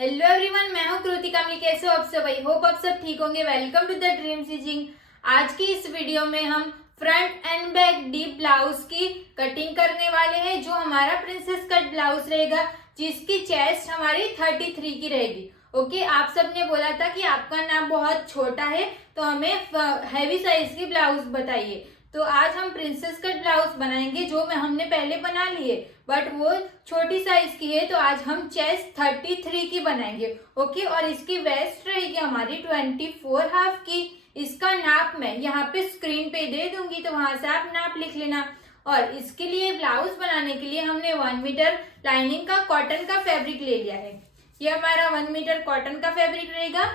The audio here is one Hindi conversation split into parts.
हेलो एवरीवन, मैं हूं कृतिका। कैसे हो आप सब? आई होप आप सब ठीक होंगे। Welcome to the dream stitching. आज की इस वीडियो में हम front and back deep blouse की कटिंग करने वाले हैं, जो हमारा प्रिंसेस कट ब्लाउज रहेगा, जिसकी चेस्ट हमारी 33 की रहेगी। ओके, आप सबने बोला था कि आपका नाम बहुत छोटा है तो हमें हैवी साइज की ब्लाउज बताइए। तो आज हम प्रिंसेस कट ब्लाउज बनाएंगे, जो हमने पहले बना लिए बट वो छोटी साइज की है। तो आज हम चेस्ट 33 की बनाएंगे। ओके, और इसकी वेस्ट रहेगी हमारी 24 हाफ की। इसका नाप मैं यहाँ पे स्क्रीन पे दे दूंगी, तो वहां से आप नाप लिख लेना। और इसके लिए ब्लाउज बनाने के लिए हमने 1 मीटर लाइनिंग का कॉटन का फैब्रिक ले लिया है। ये हमारा 1 मीटर कॉटन का फैब्रिक रहेगा,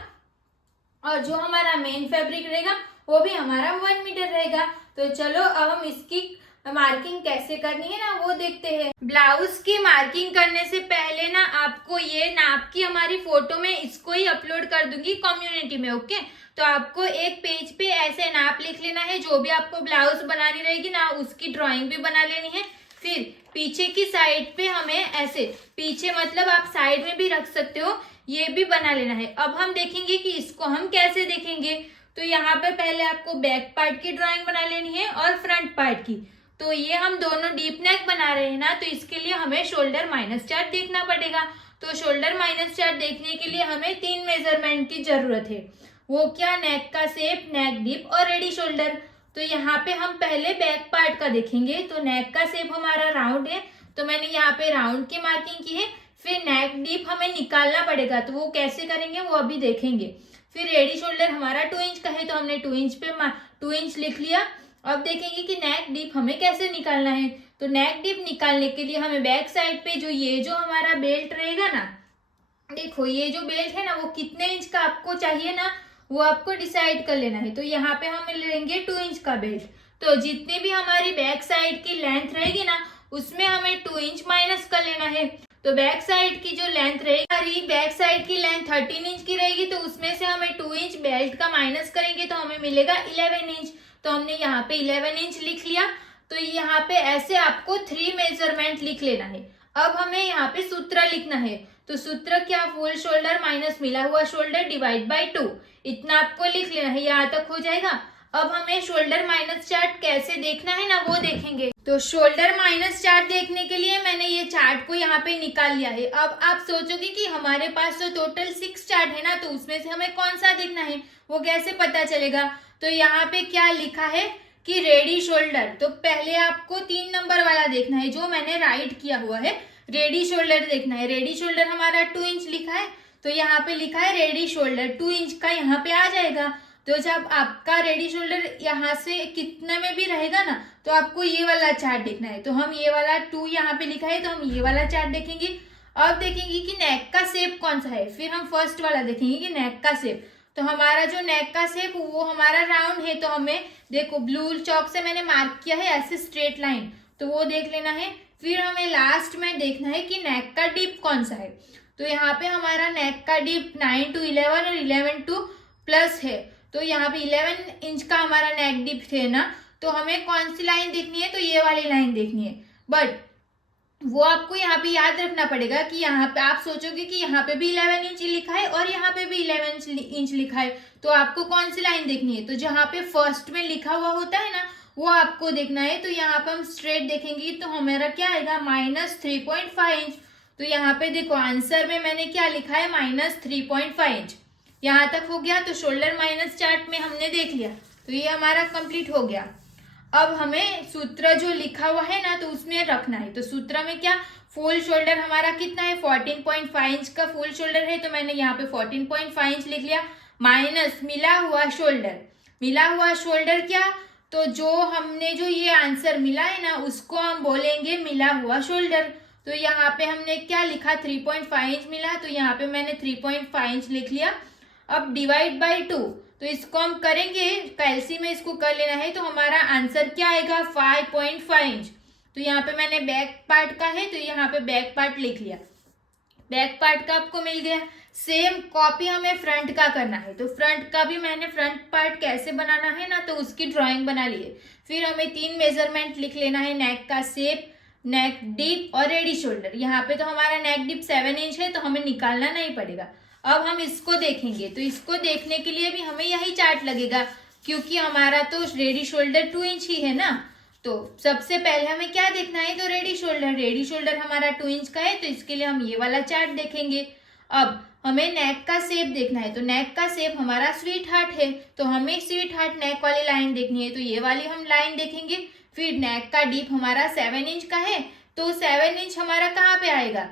और जो हमारा मेन फैब्रिक रहेगा वो भी हमारा 1 मीटर रहेगा। तो चलो अब हम इसकी मार्किंग कैसे करनी है ना वो देखते हैं। ब्लाउज की मार्किंग करने से पहले ना आपको ये नाप की हमारी फोटो में इसको ही अपलोड कर दूंगी कम्युनिटी में। ओके, तो आपको एक पेज पे ऐसे नाप लिख लेना है। जो भी आपको ब्लाउज बनानी रहेगी ना उसकी ड्राइंग भी बना लेनी है। फिर पीछे की साइड पे हमें ऐसे, पीछे मतलब आप साइड में भी रख सकते हो, ये भी बना लेना है। अब हम देखेंगे कि इसको हम कैसे देखेंगे। तो यहाँ पे पहले आपको बैक पार्ट की ड्राइंग बना लेनी है और फ्रंट पार्ट की। तो ये हम दोनों डीप नेक बना रहे हैं ना, तो इसके लिए हमें शोल्डर माइनस चार्ट देखना पड़ेगा। तो शोल्डर माइनस चार्ट देखने के लिए हमें 3 मेजरमेंट की जरूरत है। वो क्या? नेक का शेप, नेक डीप और रेडी शोल्डर। तो यहाँ पे हम पहले बैक पार्ट का देखेंगे। तो नेक का शेप हमारा राउंड है, तो मैंने यहाँ पे राउंड की मार्किंग की है। फिर नेक डीप हमें निकालना पड़ेगा, तो वो कैसे करेंगे वो अभी देखेंगे। फिर रेडी शोल्डर हमारा 2 इंच का है, तो हमने 2 इंच पे 2 इंच लिख लिया। अब देखेंगे कि नेक डीप हमें कैसे निकालना है। तो नेक डीप निकालने के लिए हमें बैक साइड पे जो हमारा बेल्ट रहेगा ना, देखो ये जो बेल्ट है ना वो कितने इंच का आपको चाहिए ना वो आपको डिसाइड कर लेना है। तो यहाँ पे हम लेंगे 2 इंच का बेल्ट। तो जितनी भी हमारी बैक साइड की लेंथ रहेगी ना उसमें हमें 2 इंच माइनस कर लेना है। तो बैक साइड की जो लेंथ रहेगी, हमारी बैक साइड की लेंथ 13 इंच की रहेगी, तो उसमें से हमें 2 इंच बेल्ट का माइनस करेंगे तो हमें मिलेगा 11 इंच। तो हमने यहाँ पे 11 इंच लिख लिया। तो यहाँ पे ऐसे आपको 3 मेजरमेंट लिख लेना है। अब हमें यहाँ पे सूत्र लिखना है। तो सूत्र क्या? फुल शोल्डर माइनस मिला हुआ शोल्डर डिवाइड बाय 2। इतना आपको लिख लेना है, यहाँ तक हो जाएगा। अब हमें शोल्डर माइनस चार्ट कैसे देखना है ना वो देखेंगे। तो शोल्डर माइनस चार्ट देखने के लिए मैंने ये चार्ट को यहाँ पे निकाल लिया है। अब आप सोचोगे कि हमारे पास तो टोटल 6 चार्ट है ना, तो उसमें से हमें कौन सा देखना है वो कैसे पता चलेगा। तो यहाँ पे क्या लिखा है कि रेडी शोल्डर, तो पहले आपको 3 नंबर वाला देखना है जो मैंने राइट किया हुआ है। रेडी शोल्डर देखना है। रेडी शोल्डर हमारा 2 इंच लिखा है, तो यहाँ पे लिखा है रेडी शोल्डर 2 इंच का यहाँ पे आ जाएगा। तो जब आपका रेडी शोल्डर यहाँ से कितने में भी रहेगा ना तो आपको ये वाला चार्ट देखना है। तो हम ये वाला 2 यहाँ पे लिखा है तो हम ये वाला चार्ट देखेंगे। अब देखेंगे कि नेक का शेप कौन सा है। फिर हम फर्स्ट वाला देखेंगे कि नेक का शेप। तो हमारा जो नेक का शेप वो हमारा राउंड है, तो हमें देखो ब्लू चॉक से मैंने मार्क किया है ऐसे स्ट्रेट लाइन, तो वो देख लेना है। फिर हमें लास्ट में देखना है कि नेक का डीप कौन सा है। तो यहाँ पे हमारा नेक का डीप 9 to 11 और 11 to प्लस है। तो यहाँ पे 11 इंच का हमारा नेक डीप है ना, तो हमें कौन सी लाइन देखनी है? तो ये वाली लाइन देखनी है। बट वो आपको यहाँ पे याद रखना पड़ेगा कि यहाँ पे आप सोचोगे कि यहाँ पे भी 11 इंच लिखा है और यहाँ पे भी 11 इंच लिखा है, तो आपको कौन सी लाइन देखनी है? तो जहाँ पे फर्स्ट में लिखा हुआ होता है ना वो आपको देखना है। तो यहाँ पे हम स्ट्रेट देखेंगे तो हमारा क्या आएगा? -3.5 इंच। तो यहाँ पे देखो आंसर में मैंने क्या लिखा है? -3.5 इंच। यहाँ तक हो गया। तो शोल्डर माइनस चार्ट में हमने देख लिया, तो ये हमारा कंप्लीट हो गया। अब हमें सूत्र जो लिखा हुआ है ना तो उसमें रखना है। तो सूत्र में क्या? फुल शोल्डर हमारा कितना है? 14.5 इंच का फुल शोल्डर है, तो मैंने यहाँ पे 14.5 इंच लिख लिया। माइनस मिला हुआ शोल्डर। मिला हुआ शोल्डर क्या? तो जो हमने जो ये आंसर मिला है ना उसको हम बोलेंगे मिला हुआ शोल्डर। तो यहाँ पे हमने क्या लिखा? 3.5 इंच मिला, तो यहाँ पे मैंने 3.5 इंच लिख लिया। अब डिवाइड बाय 2, तो इसको हम करेंगे कैलसी में, इसको कर लेना है। तो हमारा आंसर क्या आएगा? 5.5 इंच। तो यहाँ पे मैंने बैक पार्ट का है तो यहाँ पे बैक पार्ट लिख लिया। बैक पार्ट का आपको मिल गया। सेम कॉपी हमें फ्रंट का करना है। तो फ्रंट का भी मैंने फ्रंट पार्ट कैसे बनाना है ना तो उसकी ड्राइंग बना ली है। फिर हमें 3 मेजरमेंट लिख लेना है। नेक का शेप, नेक डीप और रेडी शोल्डर। यहाँ पे तो हमारा नेक डीप 7 इंच है तो हमें निकालना नहीं पड़ेगा। अब हम इसको देखेंगे तो इसको देखने के लिए भी हमें यही चार्ट लगेगा, क्योंकि हमारा तो रेडी शोल्डर 2 इंच ही है ना। तो सबसे पहले हमें क्या देखना है, तो रेडी शोल्डर। रेडी शोल्डर हमारा 2 इंच का है तो इसके लिए हम ये वाला चार्ट देखेंगे। अब हमें नेक का शेप देखना है, तो नेक का शेप हमारा स्वीट हार्ट है तो हमें स्वीट हार्ट नेक वाली लाइन देखनी है, तो ये वाली हम लाइन देखेंगे। फिर नेक का डीप हमारा 7 इंच का है तो 7 इंच हमारा कहाँ पे आएगा,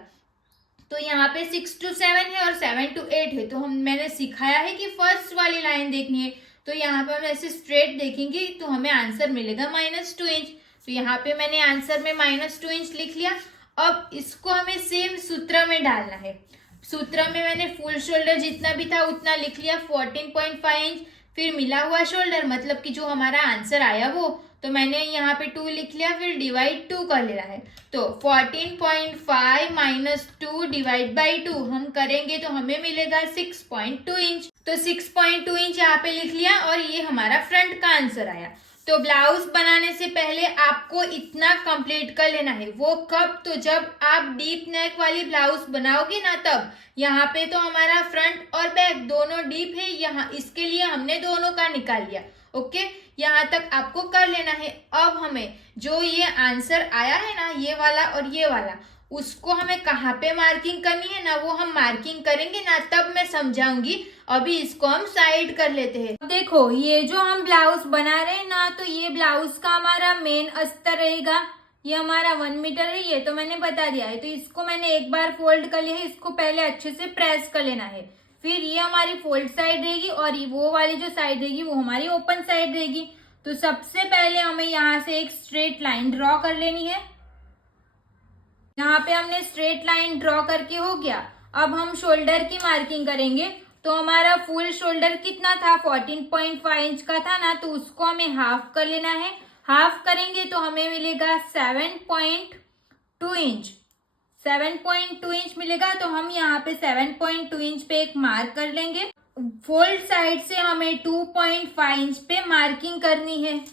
तो यहाँ पे 6 to 7 है और 7 to 8 है। तो मैंने सिखाया है कि फर्स्ट वाली लाइन देखनी है, तो यहाँ पे हम ऐसे स्ट्रेट देखेंगे तो हमें आंसर मिलेगा -2 इंच। तो यहाँ पे मैंने आंसर में -2 इंच लिख लिया। अब इसको हमें सेम सूत्र में डालना है। सूत्र में मैंने फुल शोल्डर जितना भी था उतना लिख लिया 14.5 इंच। फिर मिला हुआ शोल्डर मतलब कि जो हमारा आंसर आया वो, तो मैंने यहाँ पे 2 लिख लिया, फिर डिवाइड 2 कर लेना है। तो 14.5 - 2 डिवाइड बाई 2 हम करेंगे तो हमें मिलेगा 6.2 इंच। तो 6.2 इंच यहाँ पे लिख लिया और ये हमारा फ्रंट का आंसर आया। तो ब्लाउज बनाने से पहले आपको इतना कंप्लीट कर लेना है। वो कब, तो जब आप डीप नेक वाली ब्लाउज बनाओगे ना तब। यहाँ पे तो हमारा फ्रंट और बैक दोनों डीप है, यहाँ इसके लिए हमने दोनों का निकाल लिया। ओके, यहाँ तक आपको कर लेना है। अब हमें जो ये आंसर आया है ना, ये वाला और ये वाला, उसको हमें कहाँ पे मार्किंग करनी है ना, वो हम मार्किंग करेंगे ना तब मैं समझाऊंगी। अभी इसको हम साइड कर लेते हैं। देखो ये जो हम ब्लाउज बना रहे हैं ना, तो ये ब्लाउज का हमारा मेन अस्तर रहेगा। ये हमारा 1 मीटर है, ये तो मैंने बता दिया है। तो इसको मैंने एक बार फोल्ड कर लिया है, इसको पहले अच्छे से प्रेस कर लेना है। फिर ये हमारी फोल्ड साइड रहेगी और वो वाली जो साइड रहेगी वो हमारी ओपन साइड रहेगी। तो सबसे पहले हमें यहाँ से एक स्ट्रेट लाइन ड्रॉ कर लेनी है। यहाँ पे हमने स्ट्रेट लाइन ड्रॉ करके हो गया। अब हम शोल्डर की मार्किंग करेंगे। तो हमारा फुल शोल्डर कितना था, 14.5 इंच का था ना, तो उसको हमें हाफ कर लेना है। हाफ करेंगे तो हमें मिलेगा 7.2 इंच। 7.2 इंच मिलेगा तो हम यहाँ पे 7.2 इंच पे एक मार्क कर लेंगे। फोल्ड साइड से हमें 2.5 इंच पे मार्किंग करनी है।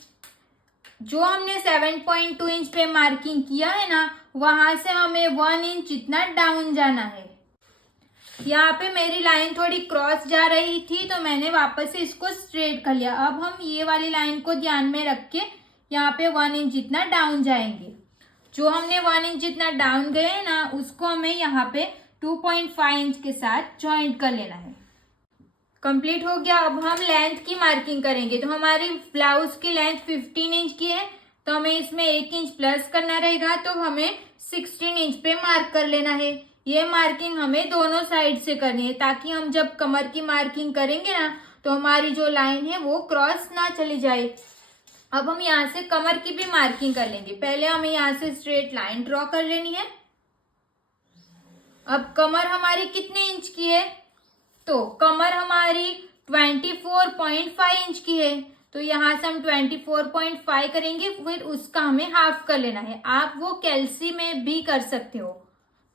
जो हमने 7.2 इंच पे मार्किंग किया है ना, वहां से हमें 1 इंच जितना डाउन जाना है। यहाँ पे मेरी लाइन थोड़ी क्रॉस जा रही थी तो मैंने वापस से इसको स्ट्रेट कर लिया। अब हम ये वाली लाइन को ध्यान में रख के यहाँ पे 1 इंच जितना डाउन जाएंगे। जो हमने 1 इंच जितना डाउन गए ना, उसको हमें यहाँ पे 2.5 इंच के साथ ज्वाइंट कर लेना है। कंप्लीट हो गया। अब हम लेंथ की मार्किंग करेंगे। तो हमारी ब्लाउज की लेंथ 15 इंच की है तो हमें इसमें 1 इंच प्लस करना रहेगा, तो हमें 16 इंच पे मार्क कर लेना है। ये मार्किंग हमें दोनों साइड से करनी है ताकि हम जब कमर की मार्किंग करेंगे ना तो हमारी जो लाइन है वो क्रॉस ना चली जाए। अब हम यहाँ से कमर की भी मार्किंग कर लेंगे। पहले हमें यहाँ से स्ट्रेट लाइन ड्रॉ कर लेनी है। अब कमर हमारी कितने इंच की है, तो कमर हमारी 24.5 इंच की है। तो यहाँ से हम 24.5 करेंगे, फिर उसका हमें हाफ कर लेना है। आप वो कैल्सी में भी कर सकते हो।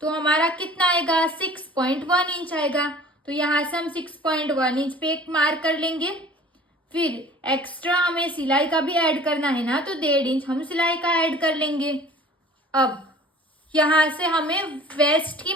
तो हमारा कितना आएगा, 6.1 इंच आएगा। तो यहाँ से हम 6.1 इंच पे एक मार्क कर लेंगे। फिर एक्स्ट्रा हमें सिलाई का भी ऐड करना है ना, तो 1.5 इंच हम सिलाई का ऐड कर लेंगे। अब यहाँ से हमें वेस्ट की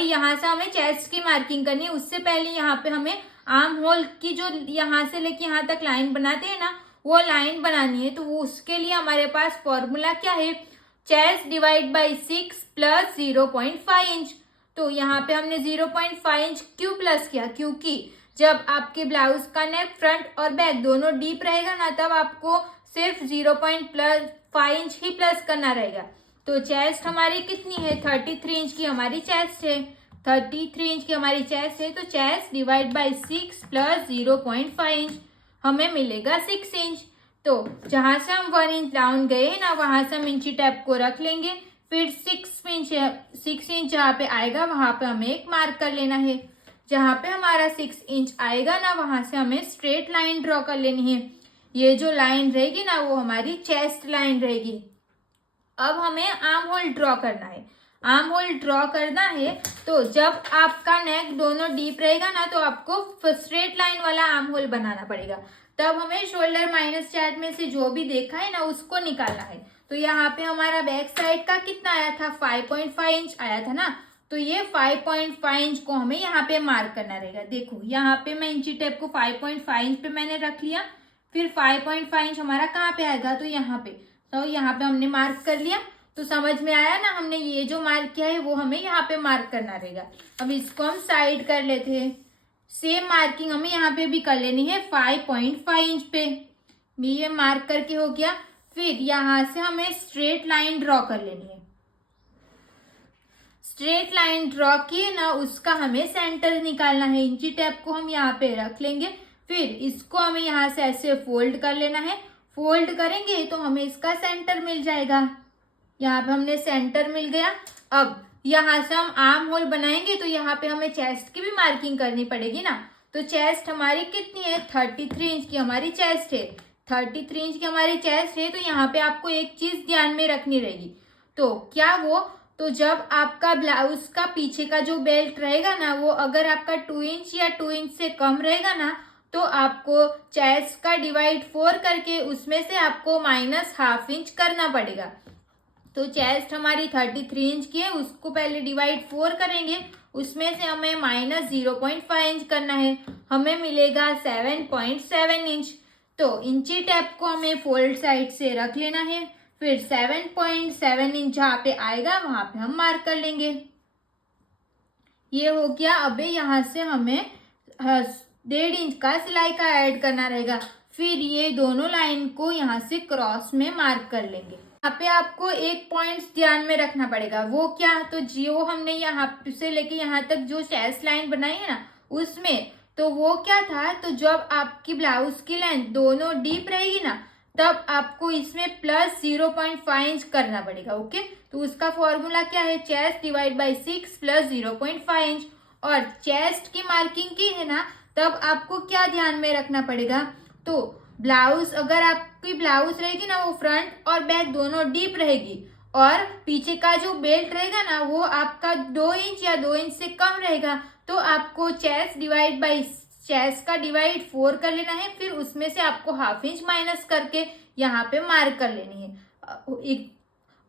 यहाँ से हमें चेस्ट की मार्किंग करनी है। उससे पहले यहाँ पे हमें आर्म होल की जो यहाँ से लेके यहाँ तक लाइन बनाते हैं ना, वो लाइन बनानी है। तो वो उसके लिए हमारे पास फॉर्मूला क्या है, chest divide by 6 plus 0.5 inch. तो यहाँ पे हमने 0.5 इंच क्यों प्लस किया, क्योंकि जब आपके ब्लाउज का नेक फ्रंट और बैक दोनों डीप रहेगा ना, तब आपको सिर्फ 0.5 इंच ही प्लस करना रहेगा। तो चेस्ट हमारी कितनी है, 33 इंच की हमारी चेस्ट है। 33 इंच की हमारी चेस्ट है, तो chest divide by 6 plus 0.5 inch हमें मिलेगा 6 इंच। तो जहां से हम 1 इंच डाउन गए ना, वहां से हम इंची टैप को रख लेंगे। फिर 6 इंच जहाँ पे आएगा वहां पे हमें एक मार्क कर लेना है। जहाँ पे हमारा 6 इंच आएगा ना, वहां से हमें स्ट्रेट लाइन ड्रॉ कर लेनी है। ये जो लाइन रहेगी ना, वो हमारी चेस्ट लाइन रहेगी। अब हमें आर्म होल ड्रॉ करना है। आर्म होल ड्रॉ करना है तो जब आपका नेक दोनों डीप रहेगा ना, तो आपको स्ट्रेट लाइन वाला आर्म होल बनाना पड़ेगा। तब हमें शोल्डर माइनस चार्ट में से जो भी देखा है ना, उसको निकालना है। तो यहाँ पे हमारा बैक साइड का कितना आया था, 5.5 इंच आया था ना। तो ये 5.5 इंच को हमें यहाँ पे मार्क करना रहेगा। देखो यहाँ पे मैं इंची टेप को 5.5 इंच पे मैंने रख लिया, फिर 5.5 इंच हमारा कहाँ पे आएगा, तो यहाँ पे। तो यहाँ पे हमने मार्क कर लिया। तो समझ में आया ना, हमने ये जो मार्क किया है वो हमें यहाँ पे मार्क करना रहेगा। अब इसको हम साइड कर लेते हैं। सेम मार्किंग हमें यहाँ पे भी कर लेनी है 5.5 इंच पे। ये मार्क करके हो गया। फिर यहाँ से हमें स्ट्रेट लाइन ड्रॉ कर लेनी है। स्ट्रेट लाइन ड्रॉ किए ना, उसका हमें सेंटर निकालना है। इंची टेप को हम यहाँ पे रख लेंगे, फिर इसको हमें यहाँ से ऐसे फोल्ड कर लेना है। फोल्ड करेंगे तो हमें इसका सेंटर मिल जाएगा। यहाँ पे हमने सेंटर मिल गया। अब यहाँ से हम आर्म होल बनाएंगे, तो यहाँ पे हमें चेस्ट की भी मार्किंग करनी पड़ेगी ना। तो चेस्ट हमारी कितनी है, 33 इंच की हमारी चेस्ट है। 33 इंच की हमारी चेस्ट है। तो यहाँ पे आपको एक चीज ध्यान में रखनी रहेगी। तो क्या वो, तो जब आपका ब्लाउज का पीछे का जो बेल्ट रहेगा ना, वो अगर आपका 2 इंच या 2 इंच से कम रहेगा ना, तो आपको चेस्ट का डिवाइड 4 करके उसमें से आपको -1/2 इंच करना पड़ेगा। तो चेस्ट हमारी 33 इंच की है, उसको पहले डिवाइड 4 करेंगे, उसमें से हमें -0.5 इंच करना है, हमें मिलेगा 7.7 इंच। तो इंची टेप को हमें फोल्ड साइड से रख लेना है, फिर 7.7 इंच जहाँ पे आएगा वहां पे हम मार्क कर लेंगे। ये हो गया। अब यहाँ से हमें 1.5 इंच का सिलाई का ऐड करना रहेगा। फिर ये दोनों लाइन को यहाँ से क्रॉस में मार्क कर लेंगे। यहाँ पे आपको एक पॉइंट ध्यान में रखना पड़ेगा, वो क्या, तो जो हमने यहाँ से लेके यहाँ तक जो चेस्ट लाइन बनाई है ना, उसमें तो वो क्या था, तो जब आपकी ब्लाउज की लेंथ दोनों डीप रहेगी ना, तब आपको इसमें +0.5 इंच करना पड़ेगा। ओके, तो उसका फॉर्मूला क्या है, चेस्ट डिवाइड बाई 6 +0.5 इंच। और चेस्ट की मार्किंग की है ना, तब आपको क्या ध्यान में रखना पड़ेगा, तो ब्लाउज अगर आपकी ब्लाउज रहेगी ना, वो फ्रंट और बैक दोनों डीप रहेगी, और पीछे का जो बेल्ट रहेगा ना, वो आपका 2 इंच या 2 इंच से कम रहेगा, तो आपको चेस्ट डिवाइड बाई चेस्ट का डिवाइड 4 कर लेना है, फिर उसमें से आपको 1/2 इंच माइनस करके यहाँ पे मार्क कर लेनी है।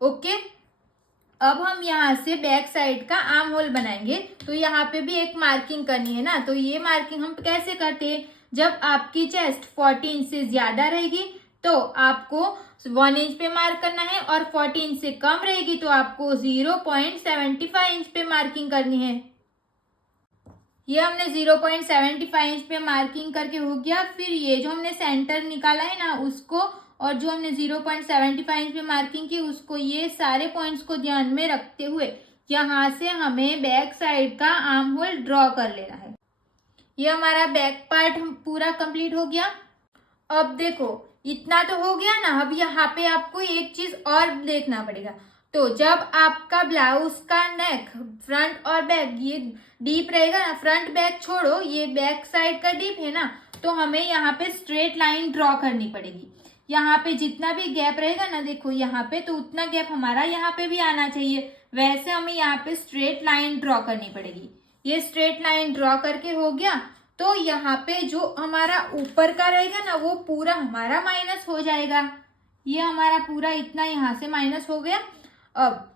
ओके, अब हम यहाँ से बैक साइड का आर्म होल बनाएंगे। तो यहाँ पे भी एक मार्किंग करनी है ना, तो ये मार्किंग हम कैसे करते हैं, जब आपकी चेस्ट 40 इंच से ज्यादा रहेगी तो आपको 1 इंच पे मार्क करना है, और 40 इंच से कम रहेगी तो आपको 0.75 इंच पे मार्किंग करनी है। ये हमने 0.75 इंच पे मार्किंग करके हो गया। फिर ये जो हमने सेंटर निकाला है ना, उसको, और जो हमने 0.75 इंच पे मार्किंग की उसको, ये सारे पॉइंट्स को ध्यान में रखते हुए यहाँ से हमें बैक साइड का आर्म होल ड्रॉ कर लेना है। ये हमारा बैक पार्ट पूरा कंप्लीट हो गया। अब देखो इतना तो हो गया ना, अब यहाँ पे आपको एक चीज और देखना पड़ेगा। तो जब आपका ब्लाउज का नेक फ्रंट और बैक ये डीप रहेगा ना, फ्रंट बैक छोड़ो, ये बैक साइड का डीप है ना, तो हमें यहाँ पे स्ट्रेट लाइन ड्रॉ करनी पड़ेगी। यहाँ पे जितना भी गैप रहेगा ना, देखो यहाँ पे, तो उतना गैप हमारा यहाँ पे भी आना चाहिए, वैसे हमें यहाँ पे स्ट्रेट लाइन ड्रॉ करनी पड़ेगी। ये स्ट्रेट लाइन ड्रॉ करके हो गया। तो यहाँ पे जो हमारा ऊपर का रहेगा ना, वो पूरा हमारा माइनस हो जाएगा। ये हमारा पूरा इतना यहाँ से माइनस हो गया। अब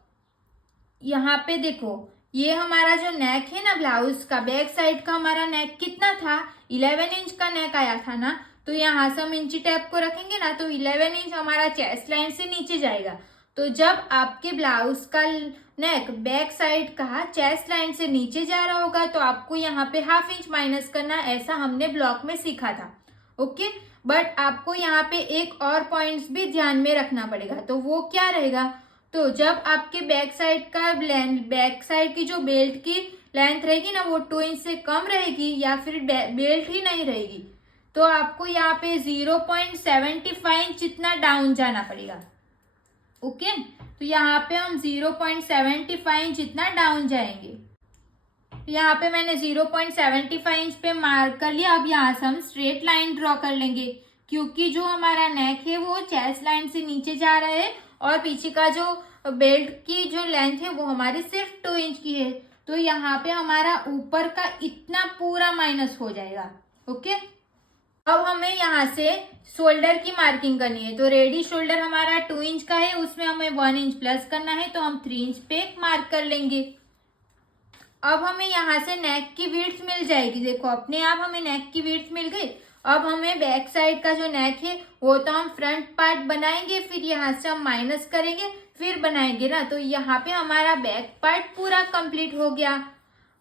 यहाँ पे देखो, ये हमारा जो नेक है ना ब्लाउज का, बैक साइड का हमारा नेक कितना था, 11 इंच का नेक आया था ना। तो यहाँ से हम इंची टेप को रखेंगे ना, तो 11 इंच हमारा चेस्ट लाइन से नीचे जाएगा। तो जब आपके ब्लाउज का नेक बैक साइड का चेस्ट लाइन से नीचे जा रहा होगा, तो आपको यहाँ पे 1/2 इंच माइनस करना, ऐसा हमने ब्लॉक में सीखा था। ओके, बट आपको यहाँ पे एक और पॉइंट्स भी ध्यान में रखना पड़ेगा। तो वो क्या रहेगा, तो जब आपके बैक साइड का बैक साइड की जो बेल्ट की लेंथ रहेगी ना, वो 2 इंच से कम रहेगी, या फिर बेल्ट ही नहीं रहेगी, तो आपको यहाँ पे 0.75 इंच जितना डाउन जाना पड़ेगा। ओके, तो यहाँ पे हम 0.75 इंच जितना डाउन जाएंगे। यहाँ पे मैंने 0.75 इंच पे मार्क कर लिया। अब यहाँ से हम स्ट्रेट लाइन ड्रॉ कर लेंगे, क्योंकि जो हमारा नेक है वो चेस्ट लाइन से नीचे जा रहा है, और पीछे का जो बेल्ट की जो लेंथ है वो हमारी सिर्फ 2 इंच की है। तो यहाँ पे हमारा ऊपर का इतना पूरा माइनस हो जाएगा। ओके, अब हमें यहाँ से शोल्डर की मार्किंग करनी है। तो रेडी शोल्डर हमारा 2 इंच का है, उसमें हमें 1 इंच प्लस करना है, तो हम 3 इंच पे मार्क कर लेंगे। अब हमें यहाँ से नेक की विड्थ मिल जाएगी। देखो अपने आप हमें नेक की विड्थ मिल गई। अब हमें बैक साइड का जो नेक है वो तो हम फ्रंट पार्ट बनाएंगे, फिर यहाँ से हम माइनस करेंगे, फिर बनाएंगे ना। तो यहाँ पे हमारा बैक पार्ट पूरा कंप्लीट हो गया।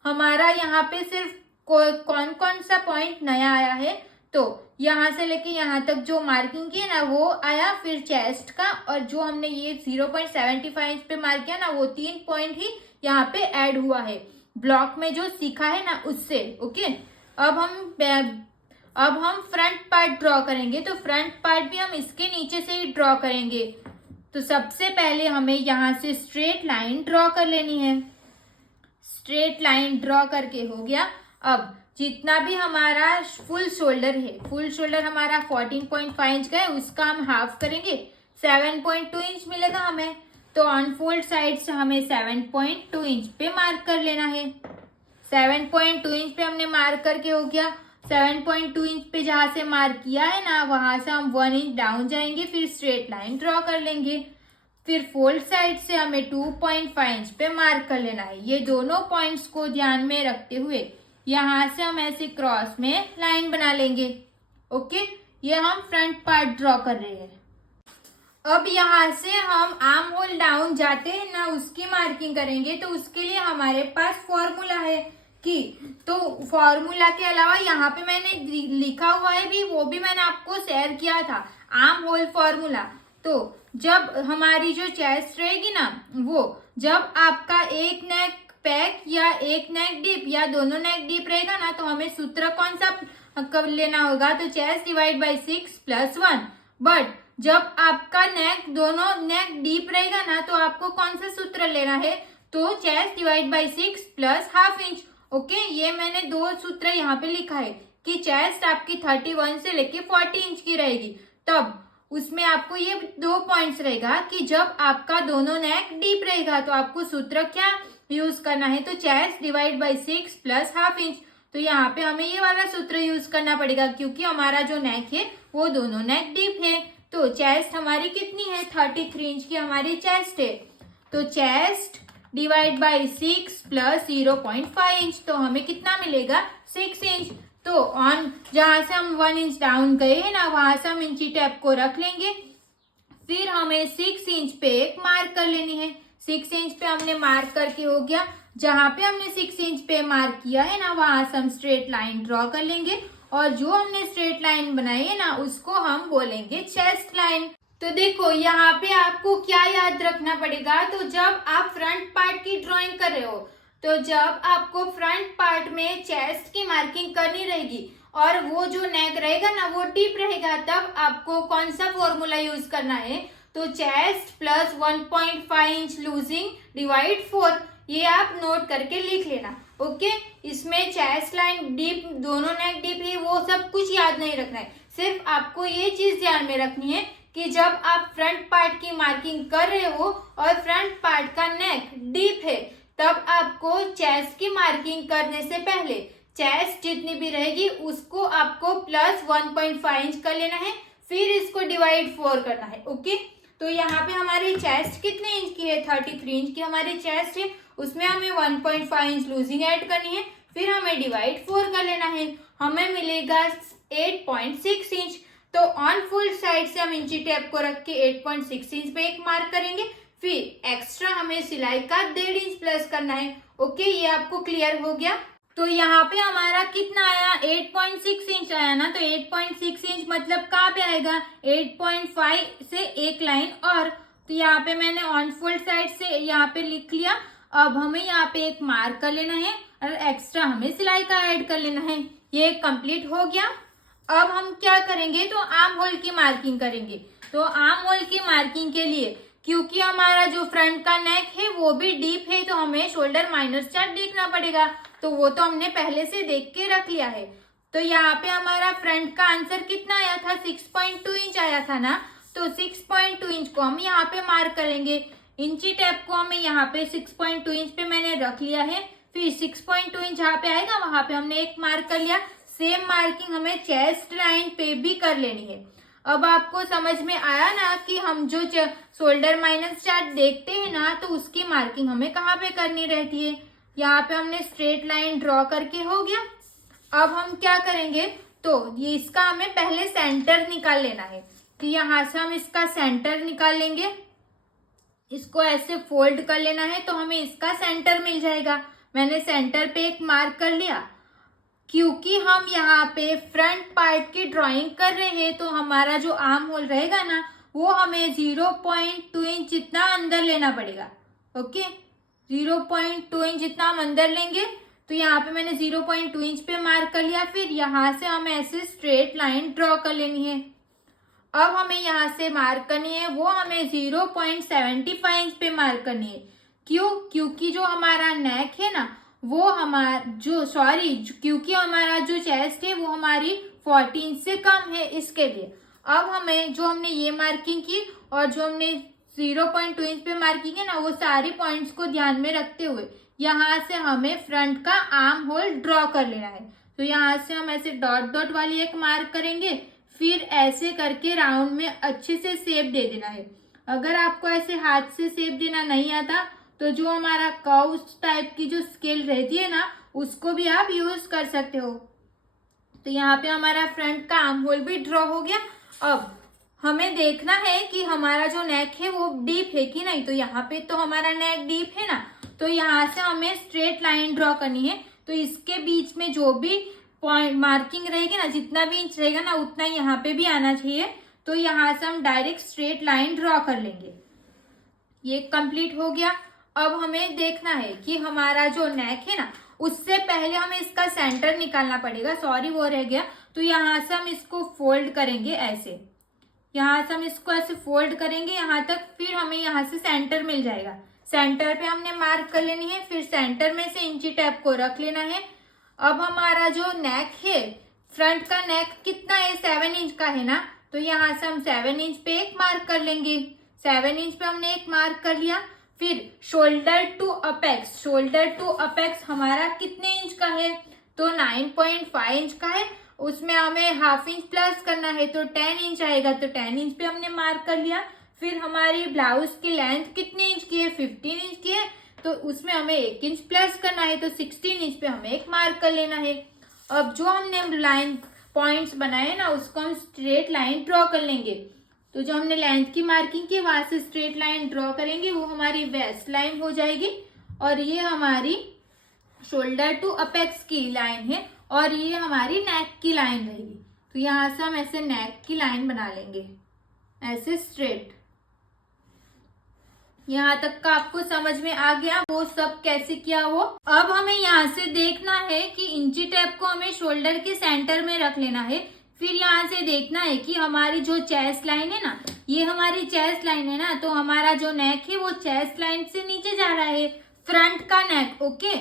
हमारा यहाँ पे सिर्फ कौन कौन सा पॉइंट नया आया है, तो यहाँ से लेके यहाँ तक जो मार्किंग की है ना वो आया, फिर चेस्ट का, और जो हमने ये 0.75 इंच पे मार्क किया ना वो 3 पॉइंट ही यहाँ पे ऐड हुआ है ब्लॉक में जो सीखा है ना उससे। ओके, अब हम फ्रंट पार्ट ड्रॉ करेंगे। तो फ्रंट पार्ट भी हम इसके नीचे से ही ड्रॉ करेंगे। तो सबसे पहले हमें यहाँ से स्ट्रेट लाइन ड्रॉ कर लेनी है। स्ट्रेट लाइन ड्रॉ करके हो गया। अब जितना भी हमारा फुल शोल्डर है, फुल शोल्डर हमारा 14.5 इंच का है, उसका हम हाफ करेंगे, 7.2 इंच मिलेगा हमें। तो अनफोल्ड साइड से हमें 7.2 इंच पे मार्क कर लेना है। 7.2 इंच पे हमने मार्क करके हो गया। 7.2 इंच पे जहां से मार्क किया है ना वहां से हम 1 इंच डाउन जाएंगे, फिर स्ट्रेट लाइन ड्रॉ कर लेंगे। फिर फोल्ड साइड से हमें 2.5 इंच पे मार्क कर लेना है। ये दोनों पॉइंट्स को ध्यान में रखते हुए यहाँ से हम ऐसे क्रॉस में लाइन बना लेंगे। ओके, ये हम फ्रंट पार्ट ड्रॉ कर रहे हैं। अब यहाँ से हम आर्म होल डाउन जाते हैं ना उसकी मार्किंग करेंगे। तो उसके लिए हमारे पास फॉर्मूला है कि, तो फॉर्मूला के अलावा यहाँ पे मैंने लिखा हुआ है भी, वो भी मैंने आपको शेयर किया था, आर्म होल फॉर्मूला। तो जब हमारी जो चेस्ट रहेगी ना, वो जब आपका एक नेक पैक या एक नेक डीप या दोनों नेक डीप रहेगा ना, तो हमें सूत्र कौन सा कब लेना होगा, तो चेस्ट डिवाइड बाई 6 + 1। बट जब आपका नेक दोनों नेक डीप रहेगा ना, तो आपको कौन सा सूत्र लेना है, तो chest divide by 6 + ½ inch. Okay, ये मैंने 2 सूत्र यहाँ पे लिखा है कि चेस्ट आपकी 31 से लेके 40 इंच की रहेगी। तब उसमें आपको ये 2 पॉइंट्स रहेगा कि जब आपका दोनों नेक डीप रहेगा तो आपको सूत्र क्या यूज करना है, तो चेस्ट डिवाइड बाई 6 + ½ इंच। तो यहाँ पे हमें ये वाला सूत्र यूज करना पड़ेगा क्योंकि हमारा जो नेक है वो दोनों नेक डीप है। तो चेस्ट हमारी कितनी है, 33 इंच की हमारी चेस्ट है। तो चेस्ट डिवाइड बाई 6 + 0.5 इंच, तो हमें कितना मिलेगा, 6 इंच। तो ऑन जहां से हम 1 इंच डाउन गए हैं ना वहां से हम इंची टेप को रख लेंगे। फिर हमें 6 इंच पे एक मार्क कर लेनी है। 6 इंच पे हमने मार्क करके हो गया। जहां पे हमने 6 इंच पे मार्क किया है ना वहां से हम स्ट्रेट लाइन ड्रॉ कर लेंगे, और जो हमने स्ट्रेट लाइन बनाई है ना उसको हम बोलेंगे चेस्ट लाइन। तो देखो यहाँ पे आपको क्या याद रखना पड़ेगा, तो जब आप फ्रंट पार्ट की ड्राइंग कर रहे हो, तो जब आपको फ्रंट पार्ट में चेस्ट की मार्किंग करनी रहेगी और वो जो नेक रहेगा ना वो डीप रहेगा, तब आपको कौन सा फॉर्मूला यूज करना है, तो चेस्ट + 1.5 इंच लूजिंग डिवाइड 4। ये आप नोट करके लिख लेना। ओके, इसमें चेस्ट लाइन डीप, दोनों नेक डीप है, वो सब कुछ याद नहीं रखना है। सिर्फ आपको ये चीज ध्यान में रखनी है कि जब आप फ्रंट पार्ट की मार्किंग कर रहे हो और फ्रंट पार्ट का नेक डीप है, तब आपको चेस्ट की मार्किंग करने से पहले चेस्ट जितनी भी रहेगी उसको आपको + 1.5 इंच कर लेना है, फिर इसको डिवाइड 4 करना है। ओके, तो यहाँ पे हमारी चेस्ट कितने इंच की है, 33 इंच की हमारी चेस्ट है, उसमें हमें 1.5 इंच लूजिंग ऐड करनी है, फिर हमें डिवाइड 4 कर लेना है, हमें मिलेगा 8.6 इंच। तो ऑन फुल साइड से हम इंची टेप को रख के 8.6 इंच पे एक मार्क करेंगे, फिर एक्स्ट्रा हमें सिलाई का 1.5 इंच प्लस करना है। ओके, ये आपको क्लियर हो गया। तो यहाँ पे हमारा कितना आया, 8.6 इंच आया ना, तो 8.6 इंच मतलब कहाँ पे आएगा, 8.5 से एक लाइन और। तो यहाँ पे मैंने ऑन फोल्ड साइड से यहाँ पे लिख लिया। अब हमें यहाँ पे एक मार्क कर लेना है और एक्स्ट्रा हमें सिलाई का ऐड कर लेना है। ये कंप्लीट हो गया। अब हम क्या करेंगे, तो आर्म होल की मार्किंग करेंगे। तो आर्म होल की मार्किंग के लिए, क्योंकि हमारा जो फ्रंट का नेक है वो भी डीप है, तो हमें शोल्डर -4 देखना पड़ेगा। तो वो तो हमने पहले से देख के रख लिया है। तो यहाँ पे हमारा फ्रंट का आंसर कितना आया था, 6.2 इंच आया था ना, तो 6.2 इंच को हम यहाँ पे मार्क करेंगे। इंची टेप को हमें यहाँ पे 6.2 इंच पे मैंने रख लिया है, फिर 6.2 इंच जहाँ पे आएगा वहां पे हमने एक मार्क कर लिया। सेम मार्किंग हमें चेस्ट लाइन पे भी कर लेनी है। अब आपको समझ में आया ना कि हम जो शोल्डर माइनस चार्ट देखते हैं ना, तो उसकी मार्किंग हमें कहाँ पे करनी रहती है। यहाँ पे हमने स्ट्रेट लाइन ड्रॉ करके हो गया। अब हम क्या करेंगे, तो ये इसका हमें पहले सेंटर निकाल लेना है। तो यहाँ से हम इसका सेंटर निकाल लेंगे, इसको ऐसे फोल्ड कर लेना है तो हमें इसका सेंटर मिल जाएगा। मैंने सेंटर पे एक मार्क कर लिया। क्योंकि हम यहाँ पे फ्रंट पार्ट की ड्राइंग कर रहे हैं तो हमारा जो आर्म होल रहेगा ना, वो हमें 0.2 इंच जितना अंदर लेना पड़ेगा। ओके, 0.2 इंच जितना हम अंदर लेंगे। तो यहाँ पे मैंने 0.2 इंच पे मार्क कर लिया। फिर यहाँ से हमें ऐसे स्ट्रेट लाइन ड्रॉ कर लेनी है। अब हमें यहाँ से मार्क करनी है, वो हमें 0.75 इंच पे मार्क करनी है। क्यों? क्योंकि जो हमारा नेक है ना, वो क्योंकि हमारा जो चेस्ट है वो हमारी 14 से कम है, इसके लिए। अब हमें जो हमने ये मार्किंग की और जो हमने 0.2 इंच पे मार्किंग है ना, वो सारे पॉइंट्स को ध्यान में रखते हुए यहाँ से हमें फ्रंट का आर्म होल ड्रॉ कर लेना है। तो यहाँ से हम ऐसे डॉट डॉट वाली एक मार्क करेंगे, फिर ऐसे करके राउंड में अच्छे से शेप दे देना है। अगर आपको ऐसे हाथ से शेप देना नहीं आता तो जो हमारा कर्व टाइप की जो स्केल रहती है ना, उसको भी आप यूज कर सकते हो। तो यहाँ पे हमारा फ्रंट का आर्म होल भी ड्रॉ हो गया। अब हमें देखना है कि हमारा जो नेक है वो डीप है कि नहीं। तो यहाँ पे तो हमारा नेक डीप है ना, तो यहाँ से हमें स्ट्रेट लाइन ड्रॉ करनी है। तो इसके बीच में जो भी पॉइंट मार्किंग रहेगी ना, जितना भी इंच रहेगा ना, उतना यहाँ पे भी आना चाहिए। तो यहाँ से हम डायरेक्ट स्ट्रेट लाइन ड्रॉ कर लेंगे। ये कंप्लीट हो गया। अब हमें देखना है कि हमारा जो नेक है ना, उससे पहले हमें इसका सेंटर निकालना पड़ेगा। सॉरी, वो रह गया। तो यहाँ से हम इसको फोल्ड करेंगे ऐसे, यहाँ से हम इसको ऐसे फोल्ड करेंगे यहाँ तक, फिर हमें यहाँ से सेंटर मिल जाएगा। सेंटर पे हमने मार्क कर लेनी है, फिर सेंटर में से इंची टेप को रख लेना है। अब हमारा जो नेक है, फ्रंट का नेक कितना है, 7 इंच का है ना, तो यहाँ से हम 7 इंच पे एक मार्क कर लेंगे। 7 इंच पे हमने एक मार्क कर लिया। फिर शोल्डर टू अपेक्स हमारा कितने इंच का है, तो 9.5 इंच का है। उसमें हमें हाफ इंच प्लस करना है तो 10 इंच आएगा, तो 10 इंच पे हमने मार्क कर लिया। फिर हमारी ब्लाउज की लेंथ कितने इंच की है, 15 इंच की है, तो उसमें हमें 1 इंच प्लस करना है, तो 16 इंच पे हमें एक मार्क कर लेना है। अब जो हमने लाइन पॉइंट्स बनाए ना, उसको हम स्ट्रेट लाइन ड्रॉ कर लेंगे। तो जो हमने लेंथ की मार्किंग की, वहां से स्ट्रेट लाइन ड्रॉ करेंगे, वो हमारी वेस्ट लाइन हो जाएगी। और ये हमारी शोल्डर टू अपेक्स की लाइन है और ये हमारी नेक की लाइन रहेगी। तो यहाँ से हम ऐसे नेक की लाइन बना लेंगे, ऐसे स्ट्रेट। यहाँ तक का आपको समझ में आ गया वो सब कैसे किया वो। अब हमें यहाँ से देखना है कि इंची टेप को हमें शोल्डर के सेंटर में रख लेना है। फिर यहाँ से देखना है कि हमारी जो चेस्ट लाइन है ना, ये हमारी चेस्ट लाइन है ना, तो हमारा जो नेक है वो चेस्ट लाइन से नीचे जा रहा है। फ्रंट का नेक, ओके,